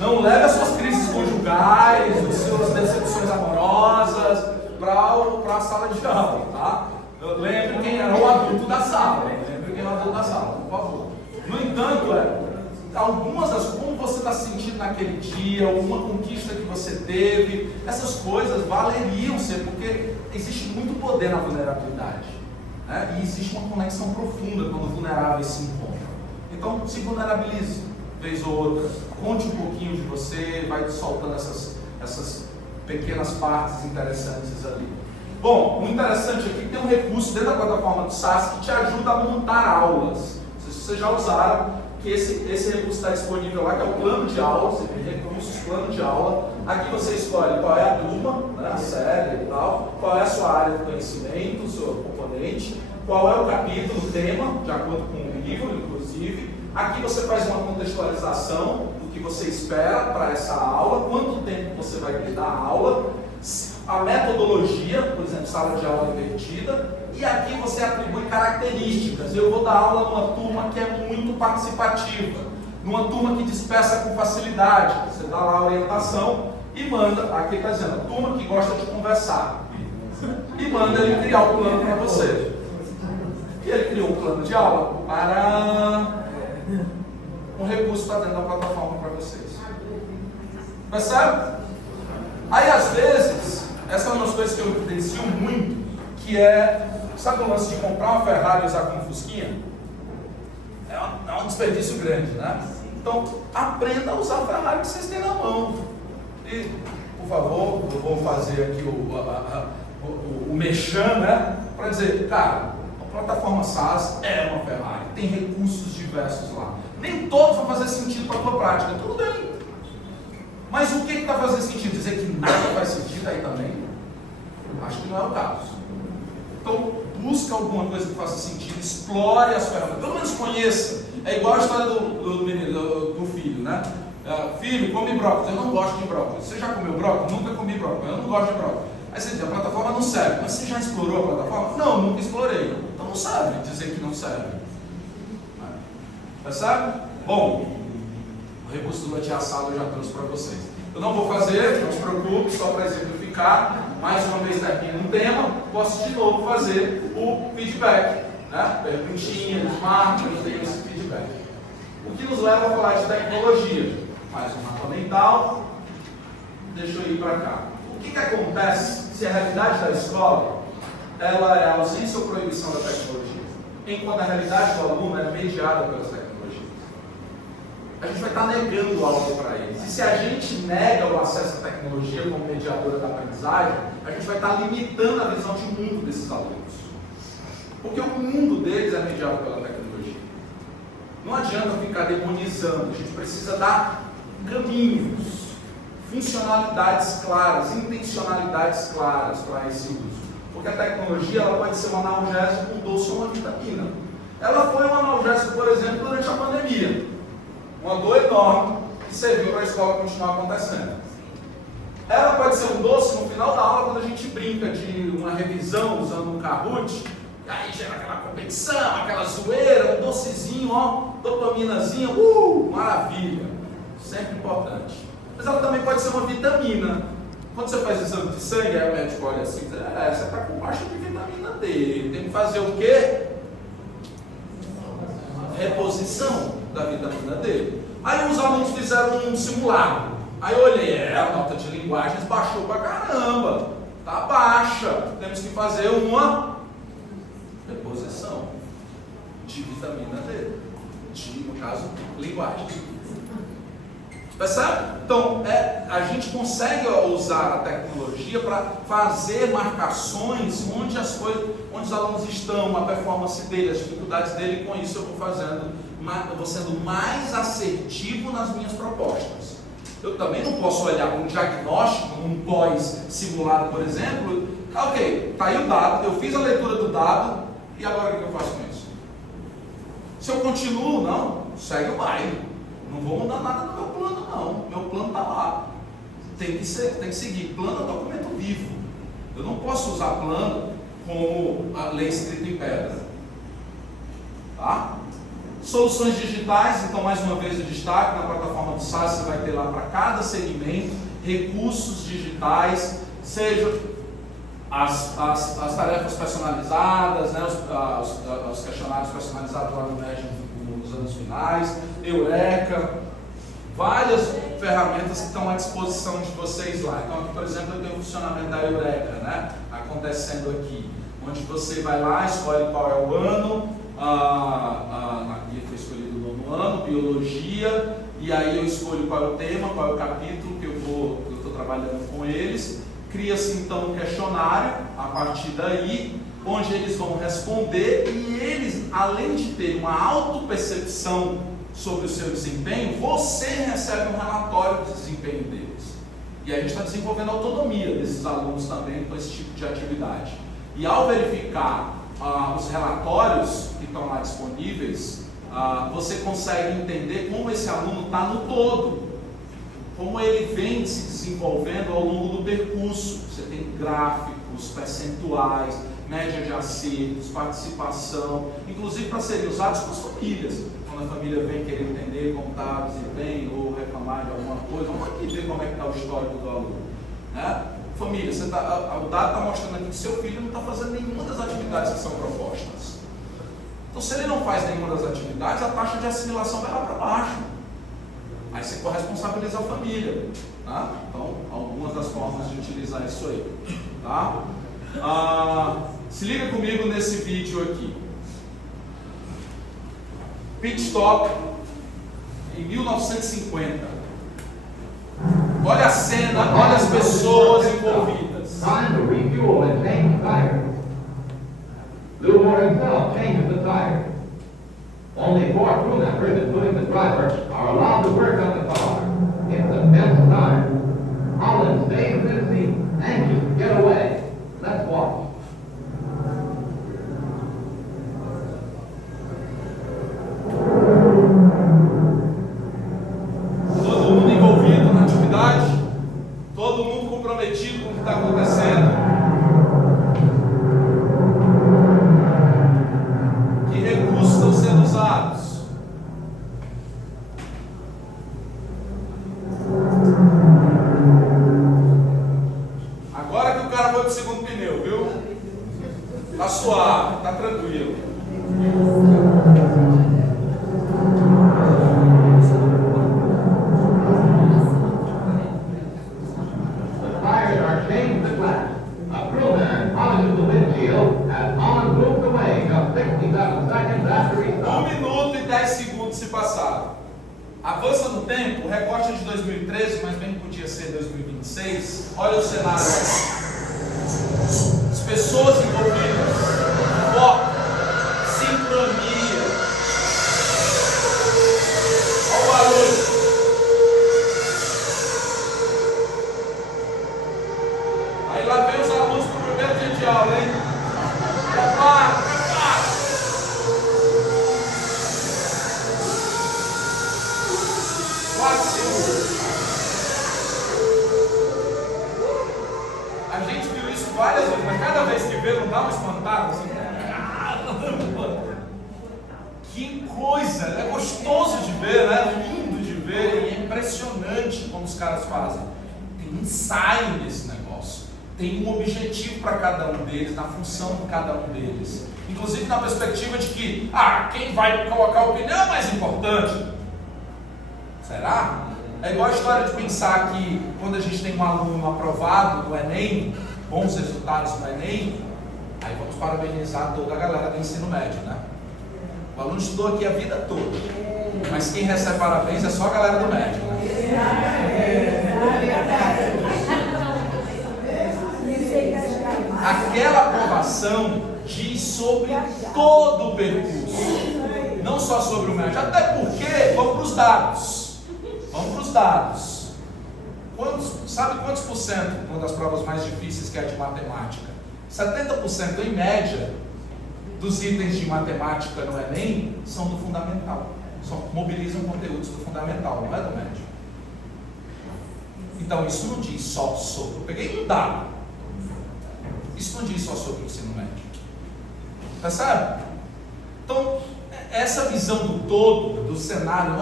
Não leve as suas crises conjugais, as suas decepções amorosas para a sala de aula, tá? Lembre quem era o adulto da sala. Por favor. No entanto, algumas das como você está se sentindo naquele dia, alguma conquista que você teve, essas coisas valeriam ser, porque existe muito poder na vulnerabilidade, né? E existe uma conexão profunda quando vulneráveis se encontram. Então, se vulnerabilize, vez ou outra, conte um pouquinho de você, vai soltando essas pequenas partes interessantes ali. Bom, o interessante aqui é que tem um recurso dentro da plataforma do SAS que te ajuda a montar aulas. Se vocês já usaram, que esse recurso está disponível lá, que é o plano de aula, você tem recursos, plano de aula. Aqui você escolhe qual é a turma, né, a série e tal, qual é a sua área de conhecimento, o seu componente, qual é o capítulo, o tema, de acordo com o livro, inclusive. Aqui você faz uma contextualização do que você espera para essa aula, quanto tempo você vai ter da aula, a metodologia, por exemplo, sala de aula invertida, e aqui você atribui características. Eu vou dar aula numa turma que é muito participativa, numa turma que dispersa com facilidade. Você dá lá a orientação e manda, aqui está dizendo, turma que gosta de conversar, e manda ele criar o plano para você. E ele criou um plano de aula para um recurso para dentro da plataforma para vocês. Percebe? Aí às vezes, essa é uma das coisas que eu evidencio muito, que é, sabe o lance de comprar uma Ferrari e usar como Fusquinha? É um desperdício grande, né? Então, aprenda a usar a Ferrari que vocês têm na mão. E, por favor, eu vou fazer aqui o merchan, né? Para dizer, cara, a plataforma SAS é uma Ferrari, tem recursos diversos lá. Nem todos vão fazer sentido para a tua prática, tudo bem. Mas o que está fazendo sentido? Dizer que nada faz sentido aí também? Acho que não é o caso. Então, busca alguma coisa que faça sentido, explore as ferramentas, pelo menos conheça. É igual a história do filho, né? Filho, come brócolis. Eu não gosto de brócolis. Você já comeu brócolis? Nunca comi brócolis. Eu não gosto de brócolis. Aí você diz, a plataforma não serve. Mas você já explorou a plataforma? Não, nunca explorei. Então não serve dizer que não serve. Percebe? Bom, o recurso do Latia Sala eu já trouxe para vocês. Eu não vou fazer, não se preocupe, só para exemplificar. Mais uma vez aqui no tema, posso de novo fazer o feedback, né? Perguntinha, desmarca, eu tenho esse feedback. O que nos leva a falar de tecnologia? Mais um mapa mental. Deixa eu ir para cá. O que acontece se a realidade da escola ela é a ausência ou proibição da tecnologia, enquanto a realidade do aluno é mediada pelas tecnologias? A gente vai estar negando algo para eles. E se a gente nega o acesso à tecnologia como mediadora da aprendizagem, a gente vai estar limitando a visão de mundo desses alunos. Porque o mundo deles é mediado pela tecnologia. Não adianta ficar demonizando, a gente precisa dar caminhos, funcionalidades claras, intencionalidades claras para esse uso. Porque a tecnologia ela pode ser um analgésico, um doce ou uma vitamina. Ela foi um analgésico, por exemplo, durante a pandemia. Uma dor enorme que serviu para a escola continuar acontecendo. Ela pode ser um doce no final da aula, quando a gente brinca de uma revisão usando um Kahoot, e aí gera aquela competição, aquela zoeira, um docezinho, ó, dopaminazinha, maravilha. Sempre importante. Mas ela também pode ser uma vitamina. Quando você faz exame de sangue, aí o médico olha assim, você está com baixa de vitamina D. Tem que fazer o quê? Reposição da vitamina D. Aí os alunos fizeram um simulado. Aí eu olhei, a nota de linguagens baixou pra caramba. Tá baixa. Temos que fazer uma reposição de vitamina D. No caso, linguagem. Percebe? Então, a gente consegue usar a tecnologia para fazer marcações onde os alunos estão, a performance dele, as dificuldades dele, e com isso eu vou sendo mais assertivo nas minhas propostas. Eu também não posso olhar para um diagnóstico, um pós-simulado, por exemplo, ok, está aí o dado, eu fiz a leitura do dado, e agora o que eu faço com isso? Se eu continuo, não, segue o baile. Não vou mudar nada do meu plano, não. Meu plano está lá. Tem que seguir. Plano é um documento vivo. Eu não posso usar plano como a lei escrita em pedra. Tá? Soluções digitais, então mais uma vez o destaque, na plataforma do SAS você vai ter lá para cada segmento, recursos digitais, seja as tarefas personalizadas, né, os questionários personalizados lá no MEG nos anos finais, Eureka, várias ferramentas que estão à disposição de vocês lá. Então aqui, por exemplo, eu tenho o funcionamento da Eureka, né, acontecendo aqui, onde você vai lá, escolhe qual é o ano, aqui foi escolhido o 9º ano, biologia, e aí eu escolho qual é o tema, qual é o capítulo que eu estou trabalhando com eles. Cria-se então um questionário a partir daí, onde eles vão responder, e eles, além de ter uma autopercepção sobre o seu desempenho, você recebe um relatório do desempenho deles. E a gente está desenvolvendo a autonomia desses alunos também com esse tipo de atividade. E ao verificar os relatórios que estão lá disponíveis, você consegue entender como esse aluno está no todo, como ele vem se desenvolvendo ao longo do percurso. Você tem gráficos, percentuais, média de acertos, participação, inclusive para serem usados com as famílias. Quando a família vem querer entender como está o desempenho ou reclamar de alguma coisa, vamos aqui ver como é que está o histórico do aluno. Né? Família, o dado está mostrando aqui que seu filho não está fazendo nenhuma das atividades que são propostas. Então, se ele não faz nenhuma das atividades, a taxa de assimilação vai lá para baixo. Aí você corresponsabiliza a família. Tá? Então, algumas das formas de utilizar isso aí. Tá? Se liga comigo nesse vídeo aqui. Pit Stop em 1950. Olha a cena, olha as pessoas envolvidas. Time to refuel and change the tire. Lou Moore himself changes the tire. Only 4 crew members, including the driver, are allowed to work on the car. It's a tense time. Holland stays in his seat, anxious to get away. Let's watch. Todo mundo envolvido na atividade, todo mundo comprometido com o que está acontecendo. Que recursos estão sendo usados? Agora que o cara foi pro segundo pneu, viu? Tá suave, tá tranquilo. The tires are changed to glass. A crewman polishes the windshield as Holland moves away just 67 seconds after he 1 stops. minuto e 10 segundos se passaram. Avança no tempo, o recorte é de 2013, mas bem podia ser 2026. Olha o cenário. As pessoas envolvidas, foco, sincronia. Olha o barulho. 4 segundos. A gente viu isso várias vezes, mas cada vez que vê, não dá uma espantada assim. Caramba! Que coisa! É gostoso de ver, né? Lindo de ver, e é impressionante como os caras fazem. Tem ensaio nesse negócio, tem um objetivo para cada um deles, na função de cada um deles, inclusive na perspectiva de que, quem vai colocar o pneu é mais importante. Será? É igual a história de pensar que quando a gente tem um aluno aprovado no Enem, bons resultados no Enem, aí vamos parabenizar toda a galera do ensino médio, né? O aluno estudou aqui a vida toda, mas quem recebe parabéns é só a galera do médio, né? Aquela aprovação diz sobre todo o percurso, não só sobre o médio, até porque, vamos para os dados. Vamos para os dados. Sabe quantos por cento, uma das provas mais difíceis que é a de matemática? 70% em média dos itens de matemática no Enem são do fundamental. Mobilizam conteúdos do fundamental, não é do médio. Então isso não diz só sobre. Eu peguei um dado. Isso não diz só sobre o ensino médio. Percebe? Então, essa visão do todo, do cenário,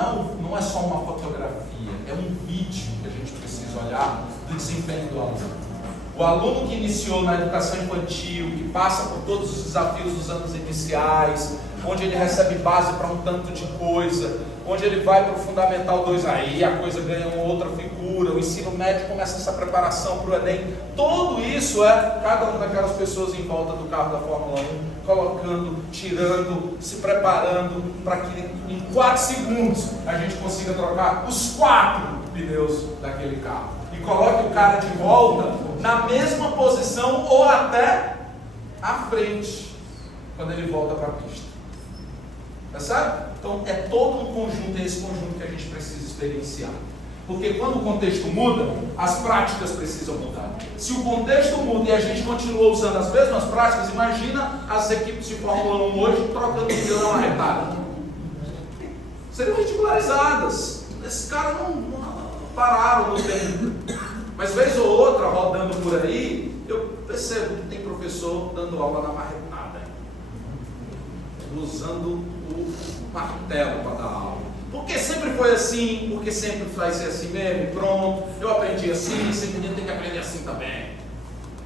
não é só uma fotografia, é um vídeo que a gente precisa olhar do desempenho do aluno. O aluno que iniciou na educação infantil, que passa por todos os desafios dos anos iniciais, onde ele recebe base para um tanto de coisa, onde ele vai para o Fundamental 2, aí a coisa ganha uma outra figura, o ensino médio começa essa preparação para o Enem. Tudo isso é cada uma daquelas pessoas em volta do carro da Fórmula 1, colocando, tirando, se preparando para que em 4 segundos a gente consiga trocar os 4 pneus daquele carro. E coloque o cara de volta na mesma posição ou até à frente, quando ele volta para a pista. Percebe? Então é todo um conjunto, é esse conjunto que a gente precisa experienciar. Porque quando o contexto muda, as práticas precisam mudar. Se o contexto muda e a gente continua usando as mesmas práticas, imagina as equipes de Fórmula 1 hoje trocando pneu na marretada. Seriam ridicularizadas. Esses caras não pararam no tempo. Mas vez ou outra, rodando por aí, eu percebo que tem professor dando aula na marretada, usando o martelo para dar aula. Porque sempre foi assim, porque sempre vai ser assim mesmo, pronto, eu aprendi assim, esse menino tem que aprender assim também.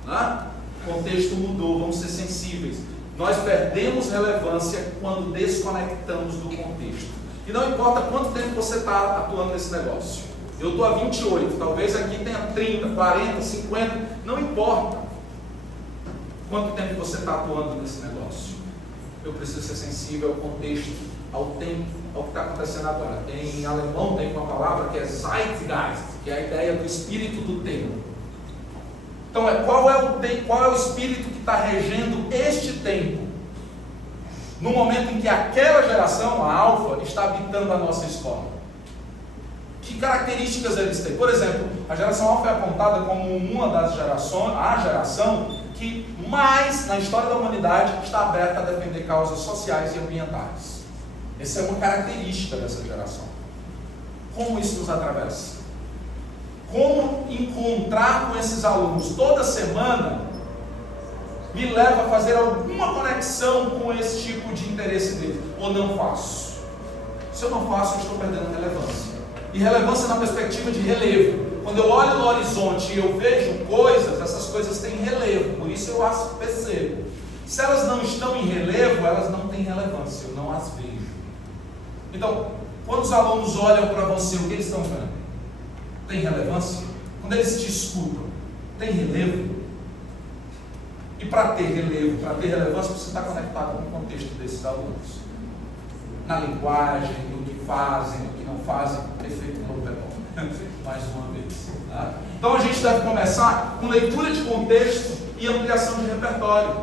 Né? O contexto mudou, vamos ser sensíveis. Nós perdemos relevância quando desconectamos do contexto. E não importa quanto tempo você está atuando nesse negócio. Eu estou há 28, talvez aqui tenha 30, 40, 50, não importa quanto tempo você está atuando nesse negócio. Eu preciso ser sensível ao contexto, ao tempo, ao que está acontecendo agora. Em alemão tem uma palavra que é Zeitgeist, que é a ideia do espírito do tempo. Então, qual é o espírito que está regendo este tempo? No momento em que aquela geração, a alfa, está habitando a nossa escola. Que características eles têm? Por exemplo, a geração alfa é apontada como uma das gerações, a geração que mais na história da humanidade está aberta a defender causas sociais e ambientais. Essa é uma característica dessa geração. Como isso nos atravessa? Como encontrar com esses alunos toda semana me leva a fazer alguma conexão com esse tipo de interesse deles? Ou não faço? Se eu não faço, eu estou perdendo relevância. E relevância na perspectiva de relevo. Quando eu olho no horizonte e eu vejo coisas, essas coisas têm relevo, por isso eu as percebo. Se elas não estão em relevo, elas não têm relevância, eu não as vejo. Então, quando os alunos olham para você, o que eles estão vendo? Tem relevância? Quando eles te escutam, tem relevo? E para ter relevo, para ter relevância, você está conectado com o contexto desses alunos. Na linguagem, no que fazem, no que não fazem, efeito Lopelon, mais uma vez. Tá? Então a gente deve começar com leitura de contexto e ampliação de repertório.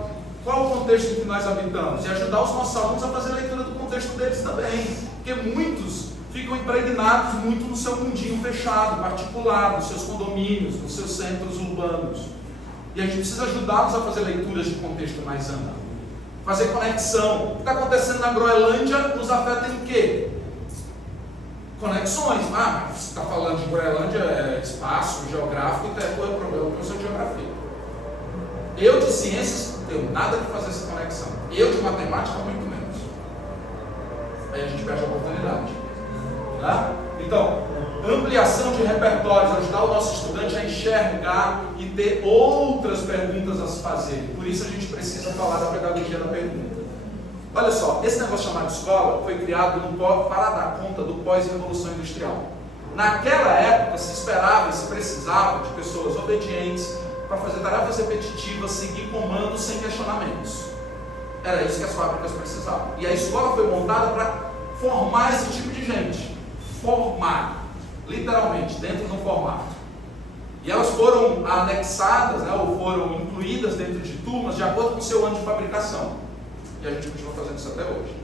Qual o contexto em que nós habitamos? E ajudar os nossos alunos a fazer leitura do contexto deles também. Porque muitos ficam impregnados muito no seu mundinho fechado, particular, nos seus condomínios, nos seus centros urbanos. E a gente precisa ajudá-los a fazer leituras de contexto mais amplo. Fazer conexão. O que está acontecendo na Groenlândia nos afeta em quê? conexões. Ah, mas você está falando de Groenlândia, é espaço geográfico, então é problema com de geografia. Eu de ciências não tenho nada de fazer essa conexão. Eu de matemática, muito menos. Aí a gente perde a oportunidade. Né? Então, ampliação de repertórios, ajudar o nosso estudante a enxergar e ter outras perguntas a se fazer. Por isso a gente precisa falar da pedagogia da pergunta. Olha só, esse negócio chamado escola foi criado para dar conta do pós-revolução industrial. Naquela época se esperava e se precisava de pessoas obedientes para fazer tarefas repetitivas, seguir comandos sem questionamentos. Era isso que as fábricas precisavam. E a escola foi montada para formar esse tipo de gente. Formar, literalmente, dentro do formato. E elas foram anexadas, né, ou foram incluídas dentro de turmas de acordo com o seu ano de fabricação. E a gente continua fazendo isso até hoje.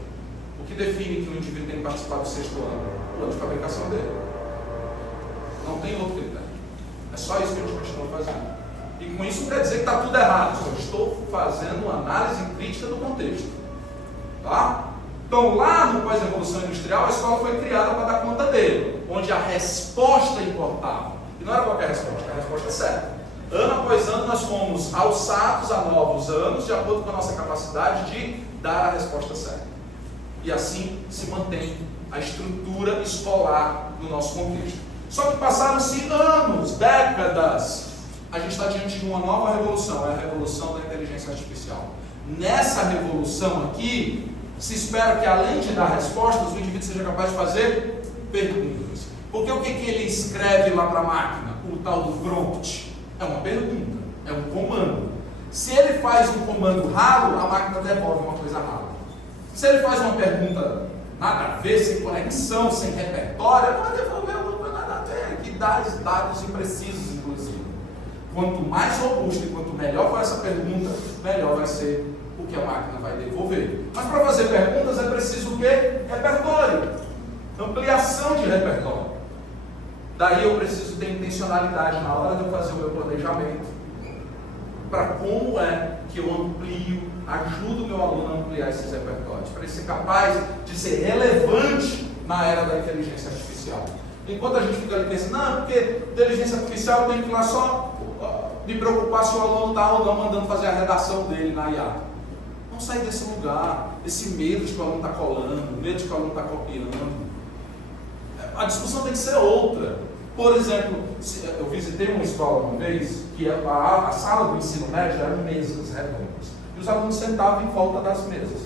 O que define que o indivíduo tem que participar do 6º ano? O ano de fabricação dele. Não tem outro critério. É só isso que a gente continua fazendo. E com isso não quer dizer que está tudo errado. Eu estou fazendo uma análise crítica do contexto. Tá? Então, lá no pós-revolução industrial, a escola foi criada para dar conta dele, onde a resposta importava. E não era qualquer resposta, era a resposta certa. Ano após ano, nós fomos alçados a novos anos, de acordo com a nossa capacidade de dar a resposta certa. E assim se mantém a estrutura escolar no nosso contexto. Só que passaram-se anos, décadas. A gente está diante de uma nova revolução, é a revolução da inteligência artificial. Nessa revolução aqui, se espera que, além de dar respostas, o indivíduo seja capaz de fazer perguntas. Porque o que ele escreve lá para a máquina? O tal do prompt. É uma pergunta, é um comando. Se ele faz um comando ralo, a máquina devolve uma coisa rala. Se ele faz uma pergunta nada a ver, sem conexão, sem repertório, ela vai devolver uma coisa nada a ver, que dá dados imprecisos, inclusive. Quanto mais robusto e quanto melhor for essa pergunta, melhor vai ser o que a máquina vai devolver. Mas para fazer perguntas é preciso o quê? Repertório. Ampliação de repertório. Daí eu preciso ter intencionalidade na hora de eu fazer o meu planejamento. Para como é que eu amplio, ajudo o meu aluno a ampliar esses repertórios. Para ele ser capaz de ser relevante na era da inteligência artificial. Enquanto a gente fica ali pensando, não, porque inteligência artificial eu tenho que ir lá só me preocupar se o aluno está ou não mandando fazer a redação dele na IA. Vamos sair desse lugar, desse medo de que o aluno está colando, medo de que o aluno está copiando. A discussão tem que ser outra. Por exemplo, eu visitei uma escola uma vez, que a sala do ensino médio eram mesas redondas. E os alunos sentavam em volta das mesas.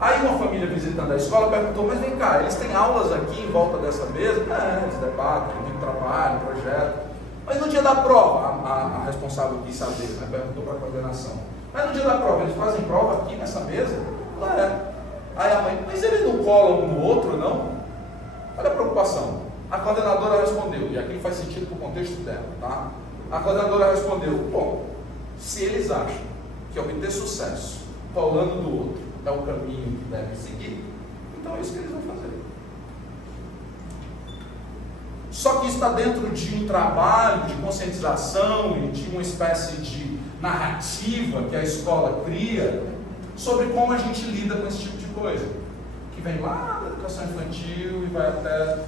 Aí uma família visitando a escola perguntou, mas vem cá, eles têm aulas aqui em volta dessa mesa? Eles debatem, tem trabalho, projeto. Mas no dia da prova, a responsável quis saber, né, perguntou para a coordenação. Mas no dia da prova, eles fazem prova aqui nessa mesa? Não é. Aí a mãe, mas eles não colam um no outro, não? Olha a preocupação. A coordenadora respondeu, e aquilo faz sentido para o contexto dela, tá? A coordenadora respondeu, bom, se eles acham que obter sucesso colando do outro é o caminho que devem seguir, então é isso que eles vão fazer. Só que isso está dentro de um trabalho de conscientização e de uma espécie de narrativa que a escola cria sobre como a gente lida com esse tipo de coisa, que vem lá da educação infantil e vai até...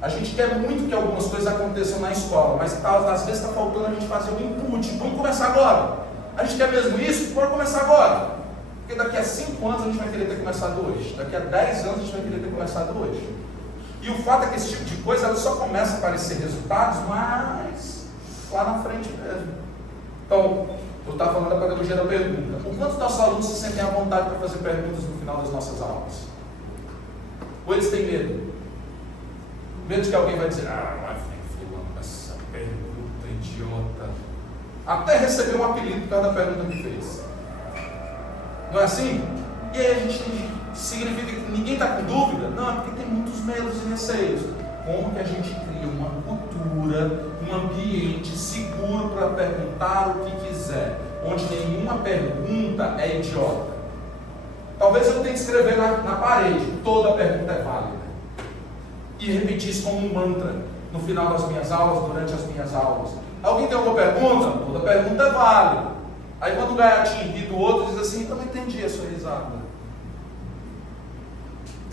A gente quer muito que algumas coisas aconteçam na escola, mas às vezes está faltando a gente fazer um input. Vamos começar agora. A gente quer mesmo isso? Bora começar agora. Porque daqui a 5 anos a gente vai querer ter começado hoje. Daqui a 10 anos a gente vai querer ter começado hoje. E o fato é que esse tipo de coisa ela só começa a aparecer resultados, mas lá na frente mesmo. Então, eu estava falando da pedagogia da pergunta. O quanto nossos alunos se sentem à vontade para fazer perguntas no final das nossas aulas? Ou eles têm medo? Medo de que alguém vai dizer, vai fulano, essa pergunta idiota. Até receber um apelido por causa da pergunta que fez. Não é assim? E aí a gente tem, significa que ninguém está com dúvida? Não, é porque tem muitos medos e receios. Como que a gente cria uma cultura, um ambiente seguro para perguntar o que quiser, onde nenhuma pergunta é idiota? Talvez eu tenha que escrever na parede, toda pergunta é válida. E repetir isso como um mantra no final das minhas aulas, durante as minhas aulas. Alguém tem alguma pergunta? Toda pergunta é válida. Aí quando o gaiatinho ri do outro, diz assim, eu não entendi a sua risada.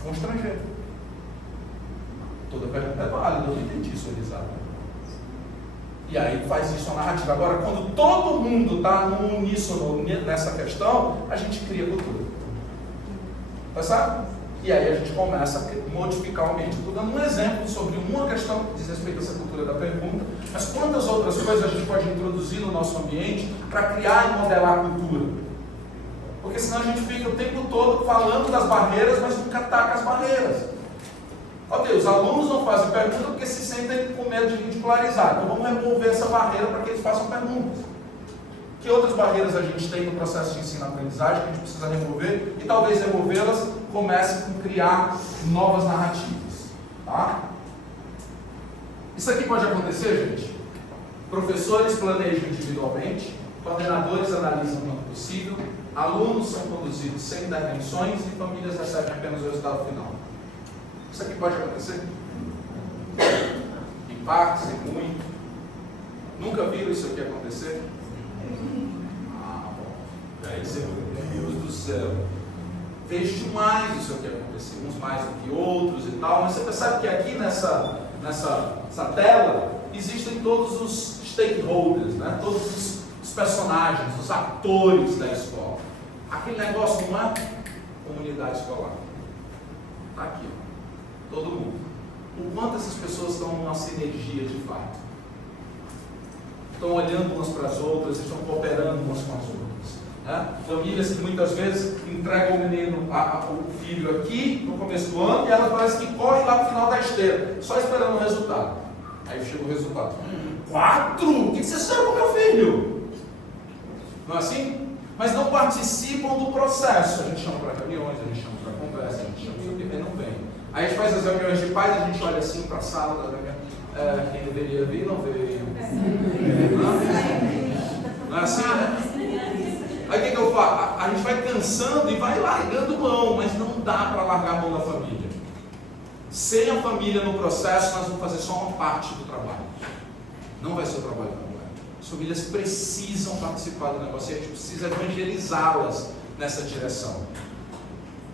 Constrangeiro. Toda pergunta é válida, eu não entendi isso, Elisada. E aí faz isso a narrativa. Agora, quando todo mundo está no uníssono nessa questão, a gente cria cultura. Tá certo? E aí a gente começa a modificar o ambiente. Estou dando um exemplo sobre uma questão que diz respeito a essa cultura da pergunta, mas quantas outras coisas a gente pode introduzir no nosso ambiente para criar e modelar a cultura? Porque senão a gente fica o tempo todo falando das barreiras, mas nunca ataca as barreiras. Ok, os alunos não fazem pergunta porque se sentem com medo de ridicularizar. Então vamos remover essa barreira para que eles façam perguntas. Que outras barreiras a gente tem no processo de ensino-aprendizagem que a gente precisa remover? E talvez removê-las comece com criar novas narrativas. Tá? Isso aqui pode acontecer, gente? Professores planejam individualmente, coordenadores analisam o quanto possível, alunos são conduzidos sem intervenções e famílias recebem apenas o resultado final. Isso aqui pode acontecer? Impacto, sem muito. Nunca viram isso aqui acontecer? Ah, bom. Aí você, meu Deus do céu. Vejo demais isso aqui acontecer, uns mais do que outros e tal, mas você percebe que aqui nessa tela existem todos os stakeholders, né? Todos os personagens, os atores da escola. Aquele negócio não é comunidade escolar. Está aqui, ó. Todo mundo. O quanto essas pessoas estão numa sinergia de fato. Estão olhando umas para as outras, estão cooperando umas com as outras. Né? Famílias que muitas vezes entregam o menino, o filho aqui no começo do ano e ela parece que corre lá no final da esteira, só esperando o resultado. Aí chega o resultado. 4? O que você sabe com meu filho? Não é assim? Mas não participam do processo. A gente chama para reuniões, a gente chama para conversa, a gente chama para o que não vem. Aí a gente faz as reuniões de pais, a gente olha assim para a sala da reunião. Quem deveria vir não veio. Não é assim, né? Aí o que eu faço? A gente vai cansando e vai largando mão, mas não dá para largar a mão da família. Sem a família no processo, nós vamos fazer só uma parte do trabalho. Não vai ser o trabalho completo. As famílias precisam participar do negócio e a gente precisa evangelizá-las nessa direção.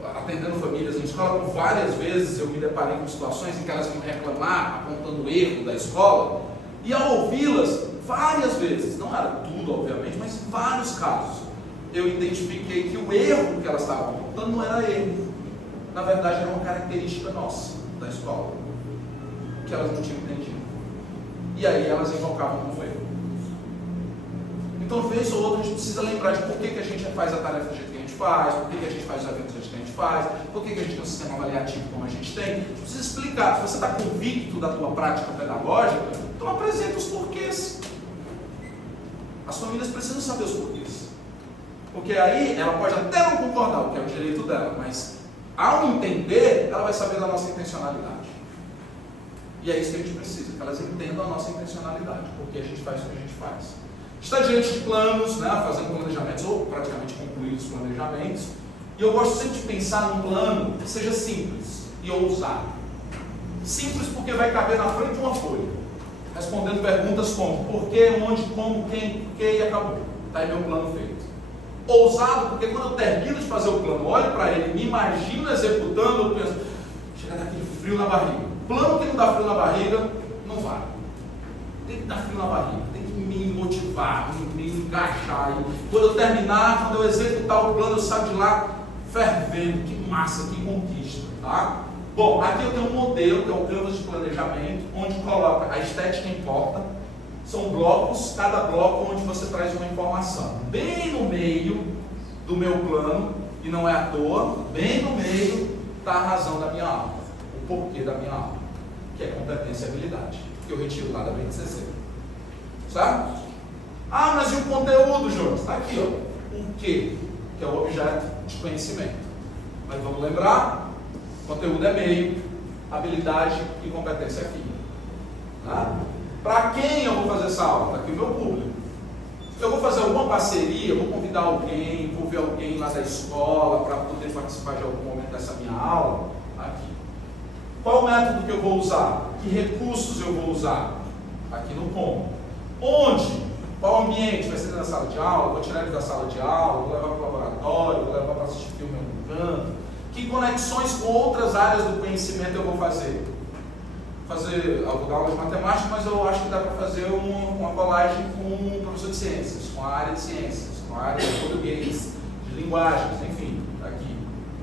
Atendendo famílias na escola, por várias vezes eu me deparei com situações em que elas vão reclamar, apontando o erro da escola, e ao ouvi-las, várias vezes, não era tudo obviamente, mas em vários casos, eu identifiquei que o erro que elas estavam apontando não era erro, na verdade era uma característica nossa, da escola, que elas não tinham entendido, e aí elas invocavam como erro. Então, vez ou outra, a gente precisa lembrar de por que a gente faz a tarefa do jeito que a gente faz, por que a gente faz os eventos do jeito que a gente faz, por que a gente tem um sistema avaliativo como a gente tem. A gente precisa explicar. Se você está convicto da tua prática pedagógica, então apresenta os porquês. As famílias precisam saber os porquês. Porque aí ela pode até não concordar, o que é o direito dela, mas ao entender, ela vai saber da nossa intencionalidade. E é isso que a gente precisa, que elas entendam a nossa intencionalidade, porque a gente faz o que a gente faz. Está diante de planos, né, fazendo planejamentos, ou praticamente concluídos planejamentos, e eu gosto sempre de pensar num plano que seja simples e ousado. Simples porque vai caber na frente de uma folha, respondendo perguntas como por quê, onde, como, quem, por quê, e acabou. Está aí meu plano feito. Ousado porque quando eu termino de fazer o plano, olho para ele, me imagino executando, eu penso, chega daquele frio na barriga. Plano que não dá frio na barriga, não vale. Tem que dar frio na barriga, tem que me motivar, me engajar. E quando eu terminar, quando eu executar o plano, eu saio de lá fervendo. Que massa, que conquista, tá? Bom, aqui eu tenho um modelo, que é o Canvas de planejamento, onde coloca a estética importa. São blocos, cada bloco onde você traz uma informação. Bem no meio do meu plano, e não é à toa, bem no meio está a razão da minha aula, o porquê da minha aula, que é competência e habilidade, que eu retiro lá da BNCC. Sabe? Ah, mas e o conteúdo, Jonas? Está aqui, ó. O quê? Que é o objeto de conhecimento. Mas vamos lembrar, conteúdo é meio, habilidade e competência é fim. Tá? Para quem eu vou fazer essa aula? Para aqui o meu público. Eu vou fazer alguma parceria, vou convidar alguém, vou ver alguém lá da escola para poder participar de algum momento dessa minha aula. Aqui. Qual método que eu vou usar? Que recursos eu vou usar? Aqui no como. Onde? Qual ambiente? Vai ser na sala de aula? Vou tirar ele da sala de aula? Vou levar para o laboratório? Vou levar para assistir filme em algum canto? Que conexões com outras áreas do conhecimento eu vou fazer? eu vou dar aula de matemática, mas eu acho que dá para fazer uma colagem com o professor de ciências, com a área de ciências, com a área de português, de linguagens, enfim, aqui.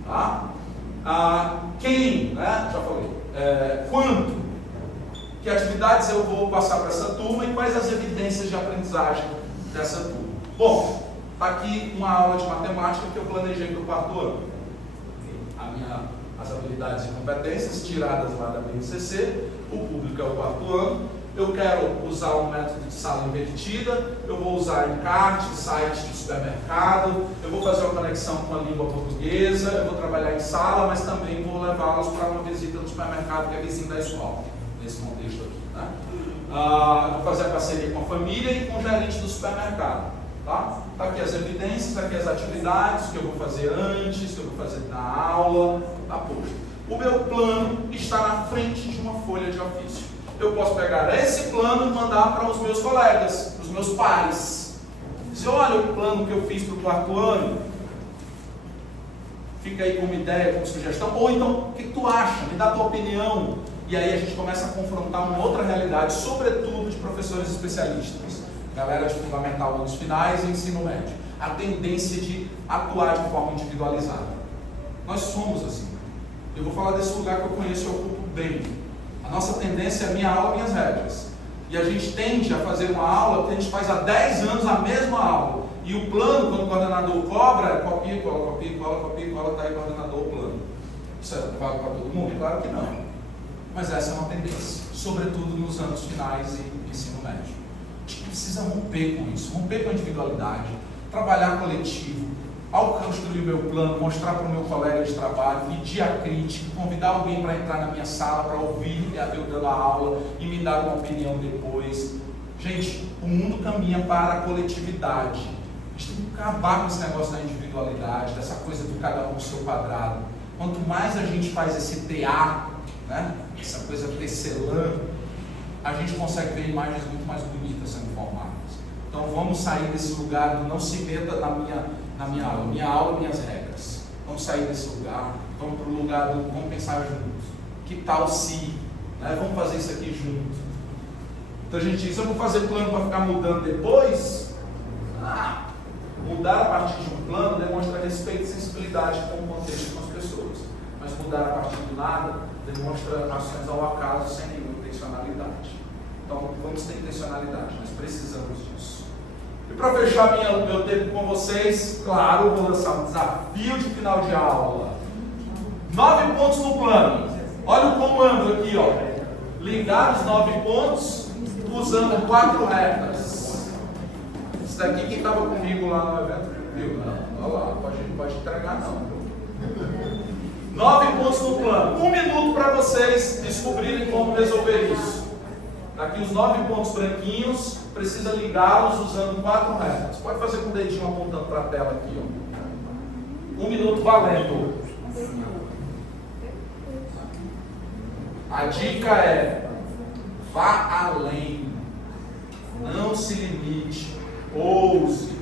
Tá? Quem, né? Já falei. Quanto? Que atividades eu vou passar para essa turma e quais as evidências de aprendizagem dessa turma? Bom, está aqui uma aula de matemática que eu planejei para o quarto ano. As habilidades e competências tiradas lá da BNCC, o público é o quarto ano. Eu quero usar um método de sala invertida, eu vou usar encarte, site de supermercado, eu vou fazer uma conexão com a língua portuguesa, eu vou trabalhar em sala, mas também vou levá-los para uma visita no supermercado que é vizinho da escola, nesse contexto aqui. Né? Vou fazer a parceria com a família e com o gerente do supermercado. Tá? Tá aqui as evidências, tá aqui as atividades que eu vou fazer antes, que eu vou fazer na aula, tá posto. O meu plano está na frente de uma folha de ofício. Eu posso pegar esse plano e mandar para os meus colegas, para os meus pares. Dizer, olha o plano que eu fiz para o quarto ano, fica aí como ideia, como sugestão, ou então, o que tu acha? Me dá a tua opinião. E aí a gente começa a confrontar uma outra realidade, sobretudo de professores especialistas. Galera de fundamental anos finais e ensino médio. A tendência de atuar de forma individualizada. Nós somos assim. Eu vou falar desse lugar que eu conheço e ocupo bem. A nossa tendência é minha aula, minhas regras. E a gente tende a fazer uma aula que a gente faz há 10 anos a mesma aula. E o plano, quando o coordenador cobra, copia, cola, tá aí coordenador, o plano. Isso é válido para todo mundo? Claro que não. Mas essa é uma tendência, sobretudo nos anos finais e ensino médio. A gente precisa romper com isso, romper com a individualidade, trabalhar coletivo, ao construir o meu plano, mostrar para o meu colega de trabalho, pedir a crítica, convidar alguém para entrar na minha sala, para ouvir eu dando a aula e me dar uma opinião depois. Gente, o mundo caminha para a coletividade. A gente tem que acabar com esse negócio da individualidade, dessa coisa do cada um no seu quadrado. Quanto mais a gente faz esse TA, né, essa coisa tecelã, a gente consegue ver imagens muito mais bonitas sendo formadas. Então vamos sair desse lugar do não se meta na minha aula, minhas regras. Vamos sair desse lugar, vamos para o lugar do vamos pensar juntos. Que tal se, né? Vamos fazer isso aqui junto. Então a gente diz, eu vou fazer plano para ficar mudando depois. Mudar a partir de um plano demonstra respeito e sensibilidade com o contexto e com as pessoas. Mas mudar a partir do nada demonstra ações ao acaso sem nenhuma intencionalidade. Então vamos ter intencionalidade, nós precisamos disso. E para fechar meu tempo com vocês, claro, vou lançar um desafio de final de aula. 9 pontos no plano. Olha o comando aqui, ó. Ligar os 9 pontos usando 4 retas. Isso daqui quem estava comigo lá no evento viu, né? Olha lá, não pode entregar não. 9 pontos no plano. 1 minuto para vocês descobrirem como resolver isso. Aqui os 9 pontos branquinhos, precisa ligá-los usando 4 retas. Pode fazer com o dedinho apontando para a tela aqui, ó. 1 minuto valendo. A dica é: vá além. Não se limite. Ouse.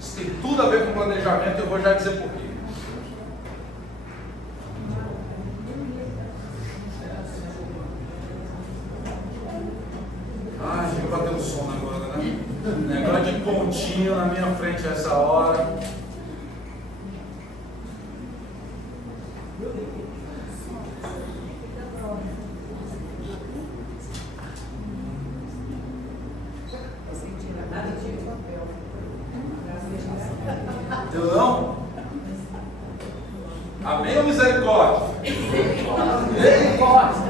Isso tem tudo a ver com planejamento, eu vou já dizer por quê. Ai, já bateu o sono agora, né? Negócio de pontinho na minha frente a essa hora. Deu não? Amém ou misericórdia? Misericórdia.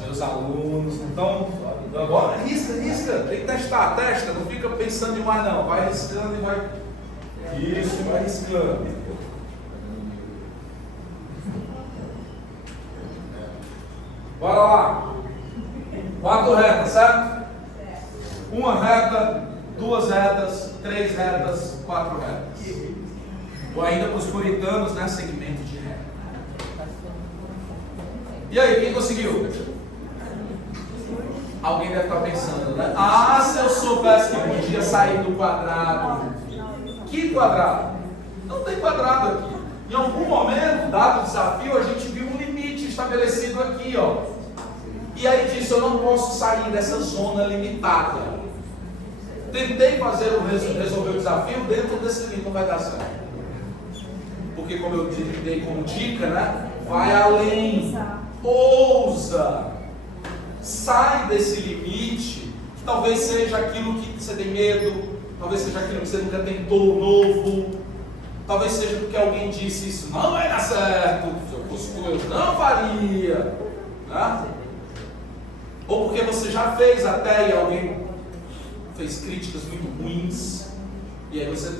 Meus alunos, então, agora risca, tem que testar, testa, não fica pensando demais não, vai riscando e vai. Isso, vai riscando. Bora lá. 4 retas, certo? 1 reta, 2 retas, 3 retas, 4 retas. Ou ainda para os puritanos, né? Segmento de reta. E aí, quem conseguiu? Alguém deve estar pensando, né? Ah, se eu soubesse que podia sair do quadrado. Que quadrado? Não tem quadrado aqui. Em algum momento, dado o desafio, a gente viu um limite estabelecido aqui, ó. E aí disse, eu não posso sair dessa zona limitada. Tentei resolver o desafio dentro desse limite, não vai dar certo. Porque como eu dei como dica, né? Vai além. Ousa. Sai desse limite, que talvez seja aquilo que você tem medo, talvez seja aquilo que você nunca tentou novo, talvez seja porque alguém disse isso não vai dar certo, se eu fosse tu, eu não faria, né? Ou porque você já fez até e alguém fez críticas muito ruins, e aí você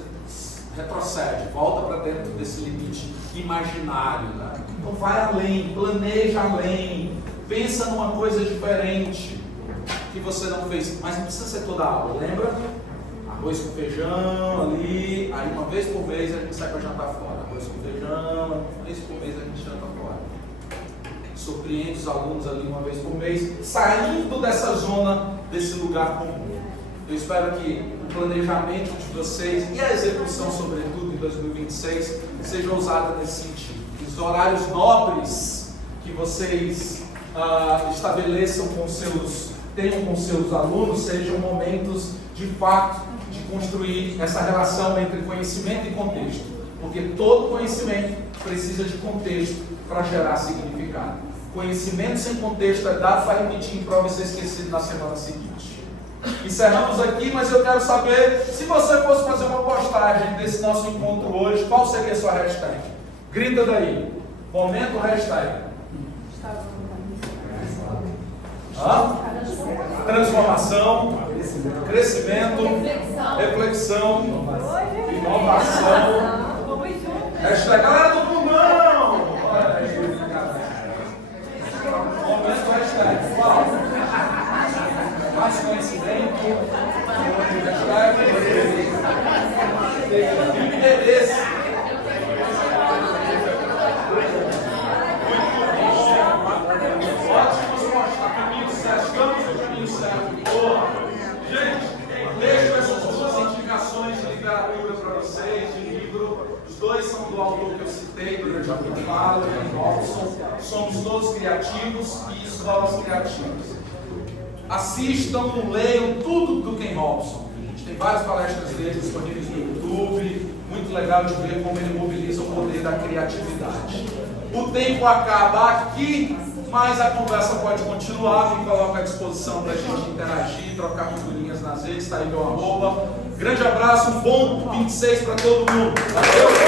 retrocede, volta para dentro desse limite imaginário, né? Então vai além, planeja além, pensa numa coisa diferente que você não fez, mas não precisa ser toda a aula, lembra? Arroz com feijão ali, aí uma vez por mês a gente sai para jantar fora, arroz com feijão, uma vez por mês a gente janta fora. Surpreende os alunos ali uma vez por mês, saindo dessa zona, desse lugar comum. Eu espero que o planejamento de vocês e a execução, sobretudo em 2026, seja usada nesse sentido. Os horários nobres que vocês estabeleçam tenham com seus alunos, sejam momentos de fato de construir essa relação entre conhecimento e contexto, porque todo conhecimento precisa de contexto para gerar significado. Conhecimento sem contexto é dado para repetir em prova e ser esquecido na semana seguinte. Encerramos aqui, mas eu quero saber, se você fosse fazer uma postagem desse nosso encontro hoje, qual seria a sua hashtag? Grita daí. Momento hashtag. Transformação, crescimento, reflexão, inovação. Hashtag, galera do pulmão! Momento hashtag. Qual? Mais conhecimento, interesse. Ótimos caminhos certos, estamos no caminho certo. Boa. Gente, deixo essas duas indicações de literatura para vocês, de livro. Os dois são do autor que eu citei durante a minha fala, Ken Robson. Somos todos criativos e escolas criativas. Assistam, leiam tudo do Ken Robson. A gente tem várias palestras dele disponíveis no YouTube. Muito legal de ver como ele mobiliza o poder da criatividade. O tempo acaba aqui, mas a conversa pode continuar. Me coloco à disposição para a gente interagir, trocar figurinhas nas redes. Está aí meu arroba. Grande abraço, um bom 26 para todo mundo. Valeu!